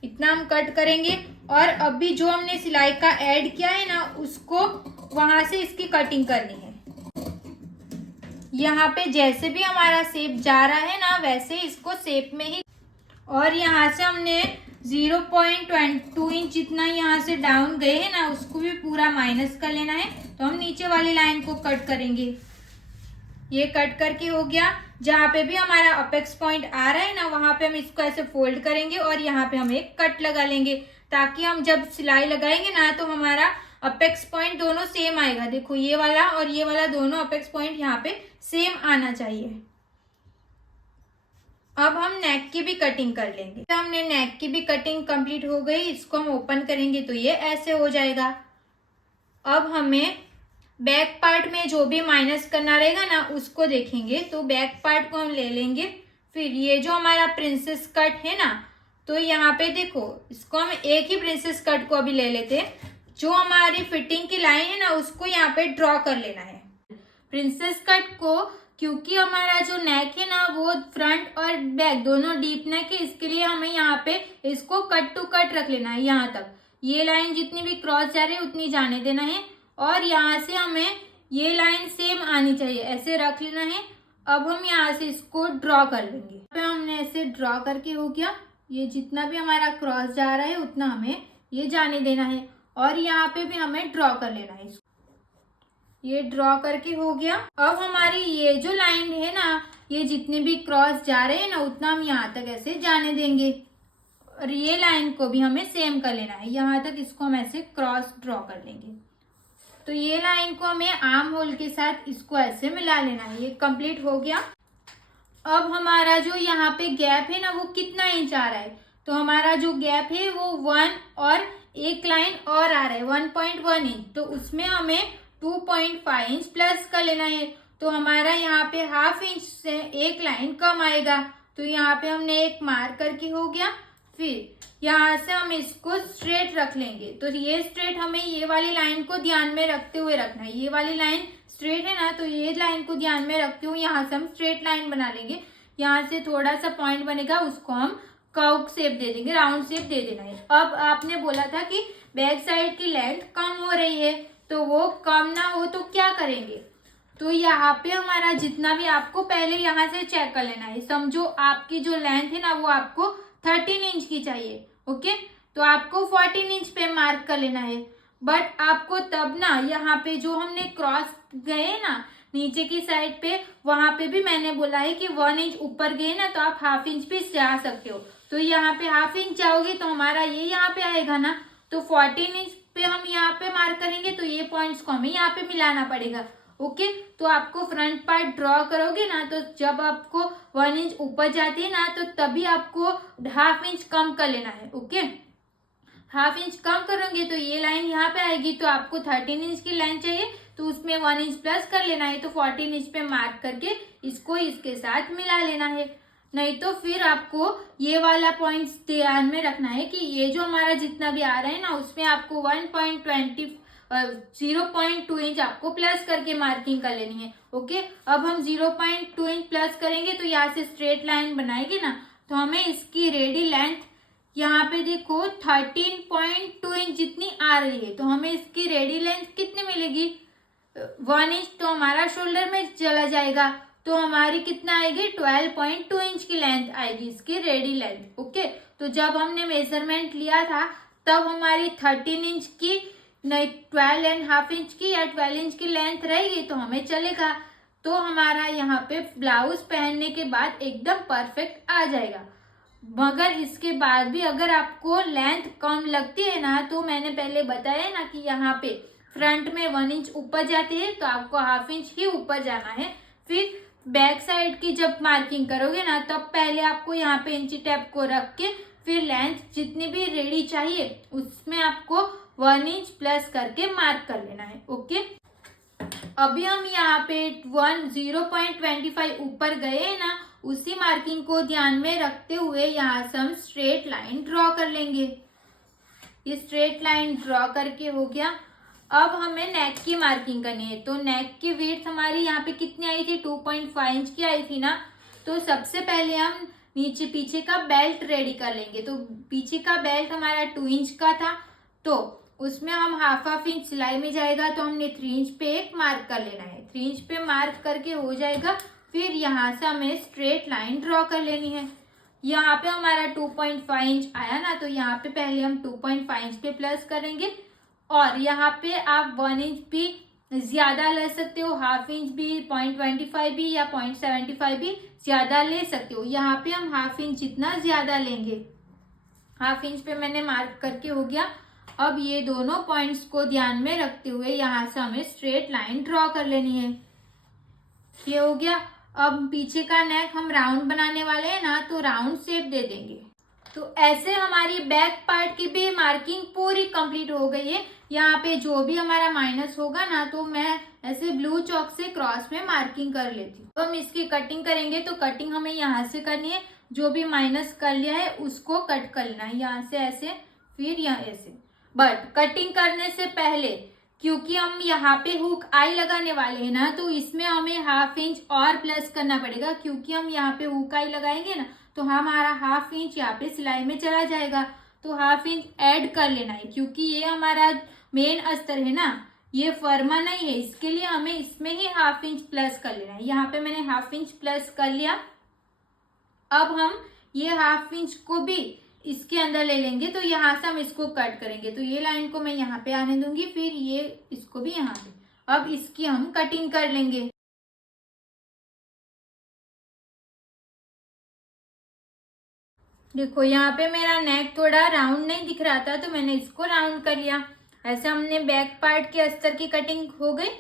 इतना हम कट करेंगे। और अभी जो हमने सिलाई का ऐड किया है ना, उसको वहां से इसकी कटिंग करनी है। यहाँ पे जैसे भी हमारा शेप जा रहा है ना, वैसे इसको शेप में ही। और यहाँ से हमने 0.2 इंच जितना यहाँ से डाउन गए हैं ना, उसको भी पूरा माइनस कर लेना है। तो हम नीचे वाली लाइन को कट करेंगे। ये कट करके हो गया। जहाँ पे भी हमारा अपेक्स पॉइंट आ रहा है ना, वहां पे हम इसको ऐसे फोल्ड करेंगे और यहाँ पे हम एक कट लगा लेंगे, ताकि हम जब सिलाई लगाएंगे ना तो हमारा अपेक्स पॉइंट दोनों सेम आएगा। देखो ये वाला और ये वाला दोनों अपेक्स पॉइंट यहाँ पे सेम आना चाहिए। अब हम नेक की भी कटिंग कर लेंगे। तो हमने नेक की भी कटिंग कंप्लीट हो गई। इसको हम ओपन करेंगे तो ये ऐसे हो जाएगा। अब हमें बैक पार्ट में जो भी माइनस करना रहेगा ना, उसको देखेंगे। तो बैक पार्ट को हम ले लेंगे। फिर ये जो हमारा प्रिंसेस कट है ना, तो यहाँ पे देखो, इसको हम एक ही प्रिंसेस कट को अभी ले लेते हैं। जो हमारी फिटिंग की लाइन है ना, उसको यहाँ पे ड्रॉ कर लेना है प्रिंसेस कट को। क्योंकि हमारा जो नेक है ना, वो फ्रंट और बैक दोनों डीप नेक है, इसके लिए हमें यहाँ पे इसको कट टू कट रख लेना है। यहाँ तक ये लाइन जितनी भी क्रॉस जा रही है उतनी जाने देना है, और यहाँ से हमें ये लाइन सेम आनी चाहिए, ऐसे रख लेना है। अब हम यहाँ से इसको ड्रॉ कर लेंगे। पे हमने ऐसे ड्रॉ करके हो गया। ये जितना भी हमारा क्रॉस जा रहा है उतना हमें ये जाने देना है, और यहाँ पे भी हमें ड्रॉ कर लेना है। ये ड्रॉ करके हो गया। अब हमारी ये जो लाइन है ना, ये जितने भी क्रॉस जा रहे हैं ना, उतना हम यहाँ तक ऐसे जाने देंगे, और ये लाइन को भी हमें सेम कर लेना है। यहाँ तक इसको हम ऐसे क्रॉस ड्रॉ कर लेंगे। तो ये लाइन को हमें आर्म होल के साथ इसको ऐसे मिला लेना है। ये कंप्लीट हो गया। अब हमारा जो यहाँ पे गैप है ना, वो कितना इंच आ रहा है? तो हमारा जो गैप है वो 1 और एक लाइन और आ रहा है 1.1 इंच। तो उसमें हमें 2.5 इंच प्लस कर लेना है। तो हमारा यहाँ पे हाफ इंच से एक लाइन कम आएगा। तो यहाँ पे हमने एक मार्क करके हो गया। फिर यहाँ से हम इसको स्ट्रेट रख लेंगे। तो ये स्ट्रेट हमें ये वाली लाइन को ध्यान में रखते हुए रखना है। ये वाली लाइन स्ट्रेट है ना, तो ये लाइन को ध्यान में रखते हुए यहाँ से हम स्ट्रेट लाइन बना लेंगे। यहाँ से थोड़ा सा पॉइंट बनेगा, उसको हम कर्व शेप दे देंगे, राउंड शेप दे देना है। अब आपने बोला था कि बैक साइड की लेंथ कम हो रही है, तो वो कम ना हो तो क्या करेंगे? तो यहाँ पे हमारा जितना भी, आपको पहले यहाँ से चेक कर लेना है। समझो आपकी जो लेंथ है ना, वो आपको 13 इंच की चाहिए। ओके, तो आपको 14 इंच पे मार्क कर लेना है। बट आपको तब ना यहाँ पे जो हमने क्रॉस गए ना नीचे की साइड पे, वहां पे भी मैंने बोला है कि 1 इंच ऊपर गए ना, तो आप हाफ इंच भी जा सकते हो। तो यहाँ पे हाफ इंच जाओगे तो हमारा ये यहाँ पे आएगा ना, तो 14 इंच पे हम यहाँ पे मार्क करेंगे। तो ये पॉइंट्स को हमें यहाँ पे मिलाना पड़ेगा। ओके, तो आपको फ्रंट पार्ट ड्रॉ करोगे ना, तो जब आपको 1 इंच ऊपर जाती है ना, तो तभी आपको हाफ इंच कम कर लेना है। ओके, हाफ इंच कम करोगे तो ये लाइन यहाँ पे आएगी। तो आपको 13 इंच की लाइन चाहिए, तो उसमें 1 इंच प्लस कर लेना है। तो 14 इंच पे मार्क करके इसको इसके साथ मिला लेना है। नहीं तो फिर आपको ये वाला पॉइंट ध्यान में रखना है कि ये जो हमारा जितना भी आ रहा है ना, उसमें आपको 0.2 इंच आपको प्लस करके मार्किंग कर लेनी है। ओके, अब हम 0.2 इंच प्लस करेंगे तो यहाँ से स्ट्रेट लाइन बनाएंगे ना, तो हमें इसकी रेडी लेंथ यहाँ पे देखो 13.2 इंच जितनी आ रही है। तो हमें इसकी रेडी लेंथ कितनी मिलेगी? 1 इंच तो हमारा शोल्डर में चला जाएगा, तो हमारी कितना आएगी? 12.2 इंच की लेंथ आएगी इसकी रेडी लेंथ। ओके, तो जब हमने मेजरमेंट लिया था तब हमारी 13 इंच की नहीं 12.5 इंच की या 12 इंच की लेंथ रहेगी, तो हमें चलेगा। तो हमारा यहाँ पे ब्लाउज पहनने के बाद एकदम परफेक्ट आ जाएगा। मगर इसके बाद भी अगर आपको लेंथ कम लगती है ना, तो मैंने पहले बताया ना कि यहाँ पे फ्रंट में 1 इंच ऊपर जाती है, तो आपको हाफ इंच ही ऊपर जाना है। फिर बैक साइड की जब मार्किंग करोगे ना, तब पहले आपको यहाँ पे इंची टेप को रख के फिर लेंथ जितनी भी रेडी चाहिए उसमें आपको 1 इंच प्लस करके मार्क कर लेना है। ओके, अभी हम यहाँ पे 0.25 ऊपर गए ना, उसी मार्किंग को ध्यान में रखते हुए यहाँ से हम स्ट्रेट लाइन ड्रॉ कर लेंगे। ये स्ट्रेट लाइन ड्रॉ करके हो गया। अब हमें नेक की मार्किंग करनी है। तो नेक की विड्थ हमारी यहाँ पे कितनी आई थी? 2.5 इंच की आई थी ना। तो सबसे पहले हम नीचे पीछे का बेल्ट रेडी कर लेंगे। तो पीछे का बेल्ट हमारा 2 इंच का था, तो उसमें हम हाफ इंच सिलाई में जाएगा, तो हमने 3 इंच पे एक मार्क कर लेना है। 3 इंच पे मार्क करके हो जाएगा। फिर यहाँ से हमें स्ट्रेट लाइन ड्रॉ कर लेनी है। यहाँ पे हमारा 2.5 इंच आया ना, तो यहाँ पे पहले हम 2.5 इंच पे प्लस करेंगे और यहाँ पे आप 1 इंच भी ज्यादा ले सकते हो, हाफ इंच भी, 0.25 भी या 0.75 भी ज्यादा ले सकते हो। यहाँ पे हम हाफ इंच जितना ज्यादा लेंगे। हाफ इंच पे मैंने मार्क करके हो गया। अब ये दोनों पॉइंट्स को ध्यान में रखते हुए यहाँ से हमें स्ट्रेट लाइन ड्रॉ कर लेनी है। ये हो गया। अब पीछे का नेक हम राउंड बनाने वाले हैं ना, तो राउंड शेप दे देंगे। तो ऐसे हमारी बैक पार्ट की भी मार्किंग पूरी कंप्लीट हो गई है। यहाँ पे जो भी हमारा माइनस होगा ना, तो मैं ऐसे ब्लू चॉक से क्रॉस में मार्किंग कर लेती हूँ। तो हम इसकी कटिंग करेंगे, तो कटिंग हमें यहाँ से करनी है। जो भी माइनस कर लिया है उसको कट कर लेना है, यहाँ से ऐसे, फिर यहाँ ऐसे। बट कटिंग करने से पहले, क्योंकि हम यहाँ पे हुक आई लगाने वाले हैं ना, तो इसमें हमें हाफ इंच और प्लस करना पड़ेगा। क्योंकि हम यहाँ पे हुक आई लगाएंगे ना, तो हमारा हाफ इंच यहाँ पे सिलाई में चला जाएगा। तो हाफ इंच ऐड कर लेना है, क्योंकि ये हमारा मेन अस्तर है ना, ये फर्मा नहीं है, इसके लिए हमें इसमें ही हाफ इंच प्लस कर लेना है। यहाँ पे मैंने हाफ इंच प्लस कर लिया। अब हम ये हाफ इंच को भी इसके अंदर ले लेंगे, तो यहाँ से हम इसको कट करेंगे। तो ये लाइन को मैं यहाँ पे आने दूंगी, फिर ये इसको भी यहाँ पे। अब इसकी हम कटिंग कर लेंगे। देखो यहाँ पे मेरा नेक थोड़ा राउंड नहीं दिख रहा था, तो मैंने इसको राउंड कर लिया। ऐसे हमने बैक पार्ट के अस्तर की कटिंग हो गई।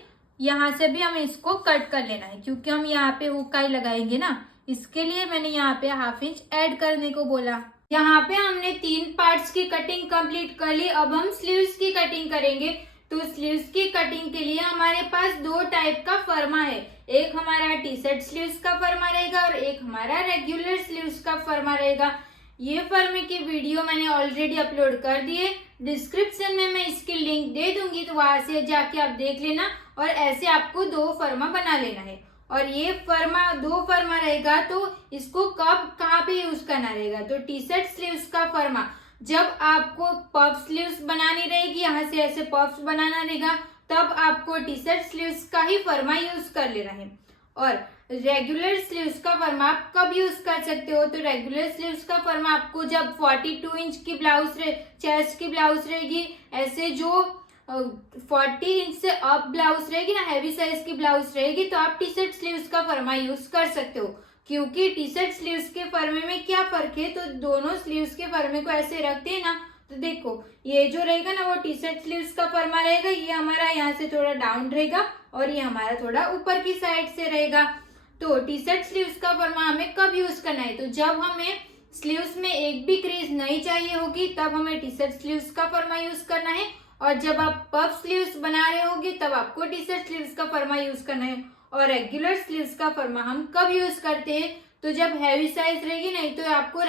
यहाँ से भी हमें इसको कट कर लेना है, क्योंकि हम यहाँ पे हुकाई लगाएंगे ना, इसके लिए मैंने यहाँ पे हाफ इंच ऐड करने को बोला। यहाँ पे हमने 3 पार्ट्स की कटिंग कंप्लीट कर ली। अब हम स्लीव्स की कटिंग करेंगे। तो स्लीव्स की कटिंग के लिए हमारे पास 2 टाइप का फर्मा है। एक हमारा टी शर्ट स्लीव्स का फर्मा रहेगा और एक हमारा रेगुलर स्लीव्स का फर्मा रहेगा। ये फर्मे की वीडियो मैंने ऑलरेडी अपलोड कर दी है। डिस्क्रिप्शन में मैं इसकी लिंक दे दूंगी, तो वहां से जाके आप देख लेना। और ऐसे आपको 2 फर्मा बना लेना है। और ये फर्मा 2 फर्मा रहेगा, तो इसको कब कहाँ पे यूज करना रहेगा। तो टी शर्ट स्लीव्स का फर्मा जब आपको पफ स्लीव्स बनानी रहेगी, यहाँ से ऐसे पफ्स बनाना रहेगा, तब आपको टी शर्ट स्लीव्स का ही फर्मा यूज कर लेना है। और रेगुलर स्लीव्स का फर्मा आप कब यूज कर सकते हो। तो रेगुलर स्लीव्स का फर्मा आपको जब 42 इंच की ब्लाउज चेस्ट की ब्लाउज रहेगी, ऐसे जो 40 इंच से अप ब्लाउज रहेगी ना, हैवी साइज की ब्लाउज रहेगी, तो आप टी शर्ट स्लीव्स का फर्मा यूज कर सकते हो। क्योंकि टी शर्ट स्लीव्स के फर्मे में क्या फर्क है, तो दोनों स्लीव्स के फर्मे को ऐसे रखते हैं ना, तो देखो ये जो रहेगा ना, वो टी शर्ट स्लीव्स का फर्मा रहेगा। ये हमारा यहाँ से थोड़ा डाउन रहेगा और ये हमारा थोड़ा ऊपर की साइड से रहेगा। तो टी शर्ट स्लीव्स का फर्मा हमें कब यूज करना है, तो जब हमें स्लीव्स में एक भी क्रीज नहीं चाहिए होगी, तब हमें टी शर्ट स्लीव्स का फर्मा यूज करना है। और जब आप पफ स्लीव्स बना रहे होगे, तब आपको टी शर्ट स्लीव्स का फर्मा यूज करना है। और रेगुलर स्लीव्स का फर्मा हम कब यूज करते हैं, तो जब हैवी साइज रहेगी, नहीं तो आपको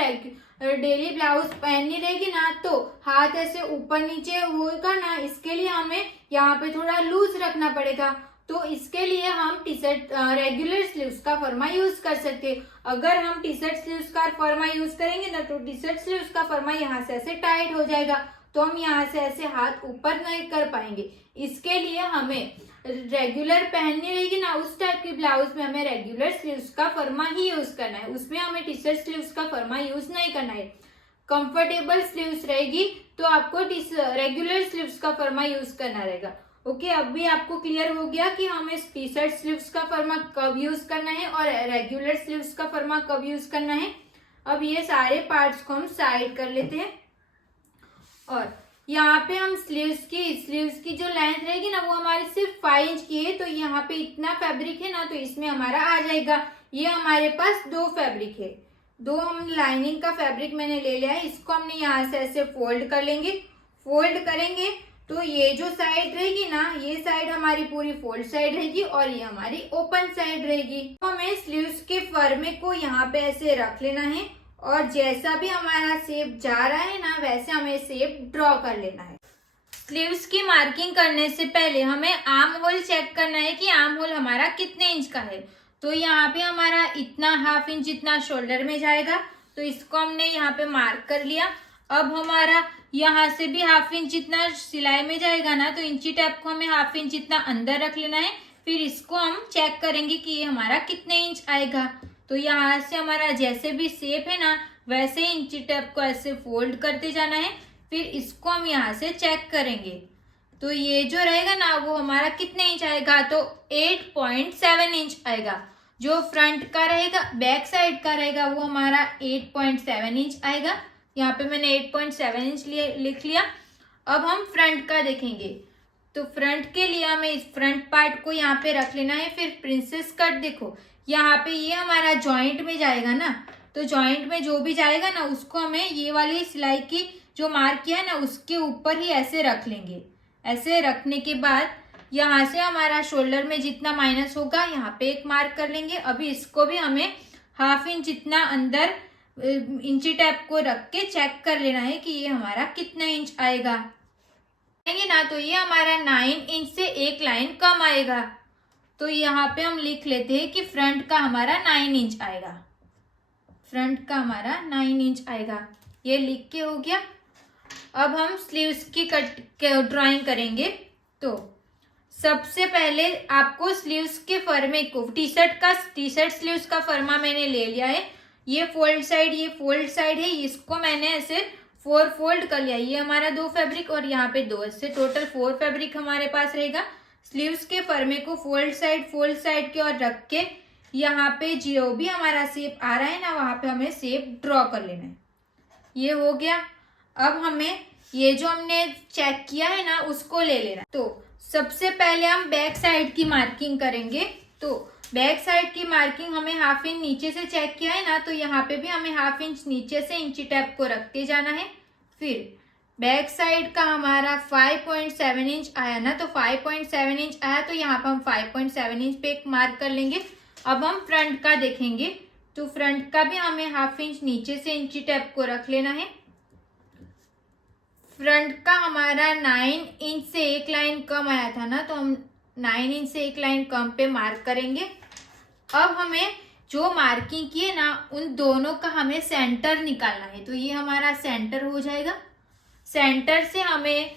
डेली ब्लाउज पहननी रहेगी ना, तो हाथ ऐसे ऊपर नीचे होगा ना, इसके लिए हमें यहाँ पे थोड़ा लूज रखना पड़ेगा। तो इसके लिए हम टी शर्ट रेगुलर स्लीव्स का फर्मा यूज कर सकते हैं। अगर हम टी शर्ट स्लीव्स का फर्मा यूज करेंगे ना, तो टी शर्ट स्लीव्स का फर्मा यहाँ से ऐसे टाइट हो जाएगा, तो हम यहाँ से ऐसे हाथ ऊपर नहीं कर पाएंगे। इसके लिए हमें रेगुलर पहननी रहेगी ना, उस टाइप की ब्लाउज में हमें रेगुलर स्लीव्स का फर्मा ही यूज करना है। उसमें हमें टी शर्ट स्लीव्स का फर्मा यूज नहीं करना है। कंफर्टेबल स्लीव्स रहेगी, तो आपको रेगुलर स्लीव्स का फर्मा यूज करना रहेगा। ओके, अब भी आपको क्लियर हो गया कि हमें टी शर्ट स्लीव्स का फर्मा कब यूज करना है और रेगुलर स्लीव्स का फर्मा कब यूज करना है। अब ये सारे पार्ट्स को हम साइड कर लेते हैं। और यहाँ पे हम स्लीव्स की जो लेंथ रहेगी ना, वो हमारी सिर्फ 5 इंच की है। तो यहाँ पे इतना फैब्रिक है ना, तो इसमें हमारा आ जाएगा। ये हमारे पास 2 फैब्रिक है, 2 हम लाइनिंग का फैब्रिक मैंने ले लिया है। इसको हमने यहाँ से ऐसे फोल्ड कर लेंगे। फोल्ड करेंगे तो ये जो साइड रहेगी ना, ये साइड हमारी पूरी फोल्ड साइड रहेगी और ये हमारी ओपन साइड रहेगी। तो हमें स्लीव्स के फर्मे को यहाँ पे ऐसे रख लेना है और जैसा भी हमारा शेप जा रहा है ना, वैसे हमें शेप ड्रॉ कर लेना है। स्लीव्स की मार्किंग करने से पहले हमें आर्म होल चेक करना है कि आर्म होल हमारा कितने इंच का है। तो यहाँ पे हमारा इतना हाफ इंच जितना शोल्डर में जाएगा, तो इसको हमने यहाँ पे मार्क कर लिया। अब हमारा यहाँ से भी हाफ इंच जितना सिलाई में जाएगा ना, तो इंची टेप को हमें हाफ इंच जितना अंदर रख लेना है। फिर इसको हम चेक करेंगे कि ये हमारा कितने इंच आएगा। तो यहाँ से हमारा जैसे भी शेप है ना, वैसे ही इंची टेप को ऐसे फोल्ड करते जाना है। फिर इसको हम यहाँ से चेक करेंगे, तो ये जो रहेगा ना वो हमारा कितने इंच आएगा, तो 8.7 इंच आएगा। जो फ्रंट का रहेगा, बैक साइड का रहेगा, वो हमारा 8.7 इंच आएगा। यहाँ पे मैंने 8.7 इंच लिख लिया। अब हम फ्रंट का देखेंगे, तो फ्रंट के लिए हमें इस फ्रंट पार्ट को यहाँ पे रख लेना है। फिर प्रिंसेस कट देखो, यहाँ पे ये हमारा जॉइंट में जाएगा ना, तो जॉइंट में जो भी जाएगा ना उसको हमें ये वाली सिलाई की जो मार्क किया है ना उसके ऊपर ही ऐसे रख लेंगे। ऐसे रखने के बाद यहाँ से हमारा शोल्डर में जितना माइनस होगा यहाँ पे एक मार्क कर लेंगे। अभी इसको भी हमें ½ इंच जितना अंदर इंची टेप को रख के चेक कर लेना है कि ये हमारा कितना इंच आएगा ना, तो ये हमारा 9 इंच से एक लाइन कम आएगा। तो यहाँ पे हम लिख लेते हैं कि फ्रंट का हमारा 9 इंच आएगा, फ्रंट का हमारा 9 इंच आएगा। ये लिख के हो गया। अब हम स्लीव्स की ड्राइंग करेंगे। तो सबसे पहले आपको स्लीव्स के फर्मे को, टी शर्ट स्लीव्स का फर्मा मैंने ले लिया है। ये फोल्ड साइड है, इसको मैंने ऐसे 4 फोल्ड कर लिया। ये हमारा 2 फैब्रिक और यहाँ पे 2, इससे टोटल 4 फैब्रिक हमारे पास रहेगा। स्लीव्स के फर्मे को फोल्ड साइड की ओर रख के यहाँ पे जो भी हमारा शेप आ रहा है ना वहां पे हमें शेप ड्रॉ कर लेना है। ये हो गया। अब हमें ये जो हमने चेक किया है ना उसको ले लेना। तो सबसे पहले हम बैक साइड की मार्किंग करेंगे। तो बैक साइड की मार्किंग हमें ½ इंच नीचे से चेक किया है ना, तो यहाँ पे भी हमें ½ इंच नीचे से इंची टेप को रखते जाना है। फिर बैक साइड का हमारा 5.7 इंच आया ना, तो 5.7 इंच आया तो यहाँ पर हम 5.7 इंच पे एक मार्क कर लेंगे। अब हम फ्रंट का देखेंगे, तो फ्रंट का भी हमें ½ इंच नीचे से इंची टेप को रख लेना है। फ्रंट का हमारा 9 इंच से एक लाइन कम आया था ना, तो हम 9 इंच से एक लाइन कम पे मार्क करेंगे। अब हमें जो मार्किंग की है ना उन दोनों का हमें सेंटर निकालना है। तो ये हमारा सेंटर हो जाएगा। सेंटर से हमें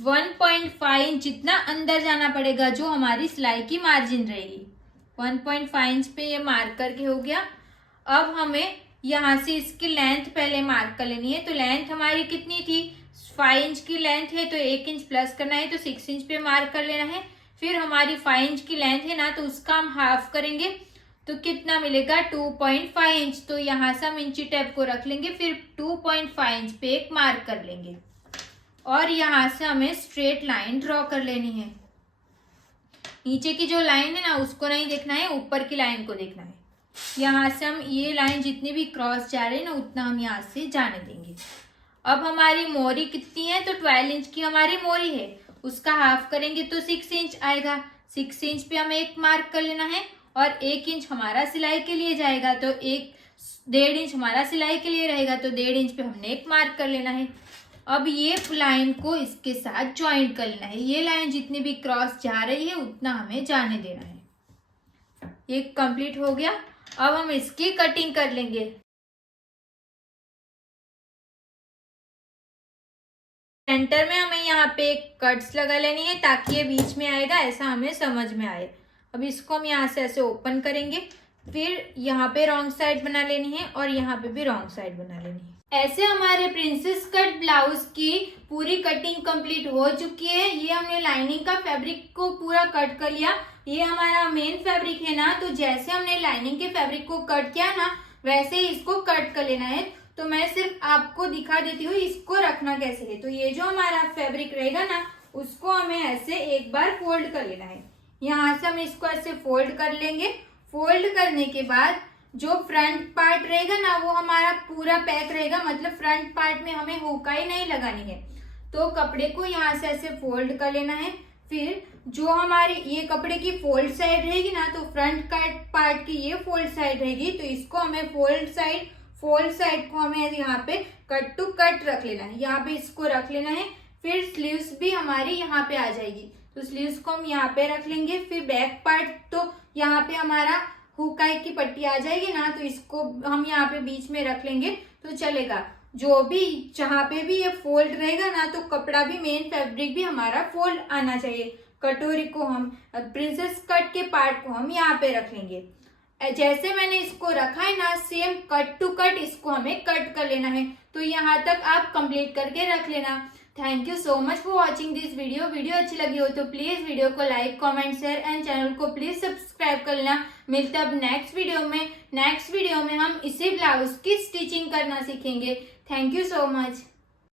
1.5 इंच जितना अंदर जाना पड़ेगा, जो हमारी सिलाई की मार्जिन रहेगी। 1.5 इंच पे ये मार्क करके हो गया। अब हमें यहाँ से इसकी लेंथ पहले मार्क कर लेनी है। तो लेंथ हमारी कितनी थी, 5 इंच की लेंथ है, तो 1 इंच प्लस करना है, तो 6 इंच पे मार्क कर लेना है। फिर हमारी 5 इंच की लेंथ है ना, तो उसका हम हाफ करेंगे, तो कितना मिलेगा 2.5 इंच। तो यहाँ से हम इंची टेप को रख लेंगे, फिर 2.5 इंच पे एक मार्क कर लेंगे और यहाँ से हमें स्ट्रेट लाइन ड्रॉ कर लेनी है। नीचे की जो लाइन है ना उसको नहीं देखना है, ऊपर की लाइन को देखना है। यहाँ से हम ये लाइन जितनी भी क्रॉस जा रही है ना उतना हम यहाँ से जाने देंगे। अब हमारी मोरी कितनी है, तो 12 इंच की हमारी मोरी है, उसका हाफ करेंगे तो 6 इंच आएगा। 6 इंच पे हमें एक मार्क कर लेना है और 1 इंच हमारा सिलाई के लिए जाएगा, तो 1.5 इंच हमारा सिलाई के लिए रहेगा, तो 1.5 इंच पे हमने एक मार्क कर लेना है। अब ये लाइन को इसके साथ ज्वाइंट कर लेना है। ये लाइन जितनी भी क्रॉस जा रही है उतना हमें जाने देना है। ये कंप्लीट हो गया। अब हम इसकी कटिंग कर लेंगे। सेंटर में हमें यहाँ पे कट्स लगा लेनी है ताकि ये बीच में आएगा, ऐसा हमें समझ में आए। अब इसको हम यहाँ से ऐसे ओपन करेंगे, फिर यहाँ पे रॉन्ग साइड बना लेनी है और यहाँ पे भी रॉन्ग साइड बना लेनी है। ऐसे हमारे प्रिंसेस कट ब्लाउज की पूरी कटिंग कंप्लीट हो चुकी है। ये हमने लाइनिंग का फैब्रिक को पूरा कट कर लिया। ये हमारा मेन फैब्रिक है ना, तो जैसे हमने लाइनिंग के फैब्रिक को कट किया ना वैसे ही इसको कट कर लेना है। तो मैं सिर्फ आपको दिखा देती हूँ इसको रखना कैसे है। तो ये जो हमारा फैब्रिक रहेगा ना उसको हमें ऐसे एक बार फोल्ड कर लेना है। यहाँ से हम इसको ऐसे फोल्ड कर लेंगे। फोल्ड करने के बाद जो फ्रंट पार्ट रहेगा ना वो हमारा पूरा पैक रहेगा, मतलब फ्रंट पार्ट में हमें हुकाई नहीं लगानी है। तो कपड़े को यहाँ से ऐसे फोल्ड कर लेना है। फिर जो हमारी ये कपड़े की फोल्ड साइड रहेगी ना, तो फ्रंट पार्ट की ये फोल्ड साइड रहेगी, तो इसको हमें फोल्ड साइड को हमें यहाँ पे कट टू कट रख लेना है। यहाँ पे इसको रख लेना है। फिर स्लीव्स भी हमारी यहाँ पे आ जाएगी, तो स्लीव्स को हम यहाँ पे रख लेंगे। फिर बैक पार्ट तो यहाँ पे हमारा हुकाई की पट्टी आ जाएगी ना, तो इसको हम यहाँ पे बीच में रख लेंगे तो चलेगा। जो भी जहाँ पे भी ये फोल्ड रहेगा ना, तो कपड़ा भी मेन फैब्रिक भी हमारा फोल्ड आना चाहिए। कटोरी को हम प्रिंसेस कट के पार्ट को हम यहाँ पे रख लेंगे। जैसे मैंने इसको रखा है ना, सेम कट टू कट इसको हमें कट कर लेना है। तो यहाँ तक आप कंप्लीट करके रख लेना। Thank you so much for watching this video. Video अच्छी लगी हो तो प्लीज वीडियो को like, comment, share and channel को प्लीज सब्सक्राइब कर लेना। मिलते हैं अब नेक्स्ट वीडियो में। नेक्स्ट वीडियो में हम इसी ब्लाउज की स्टिचिंग करना सीखेंगे। Thank you so much.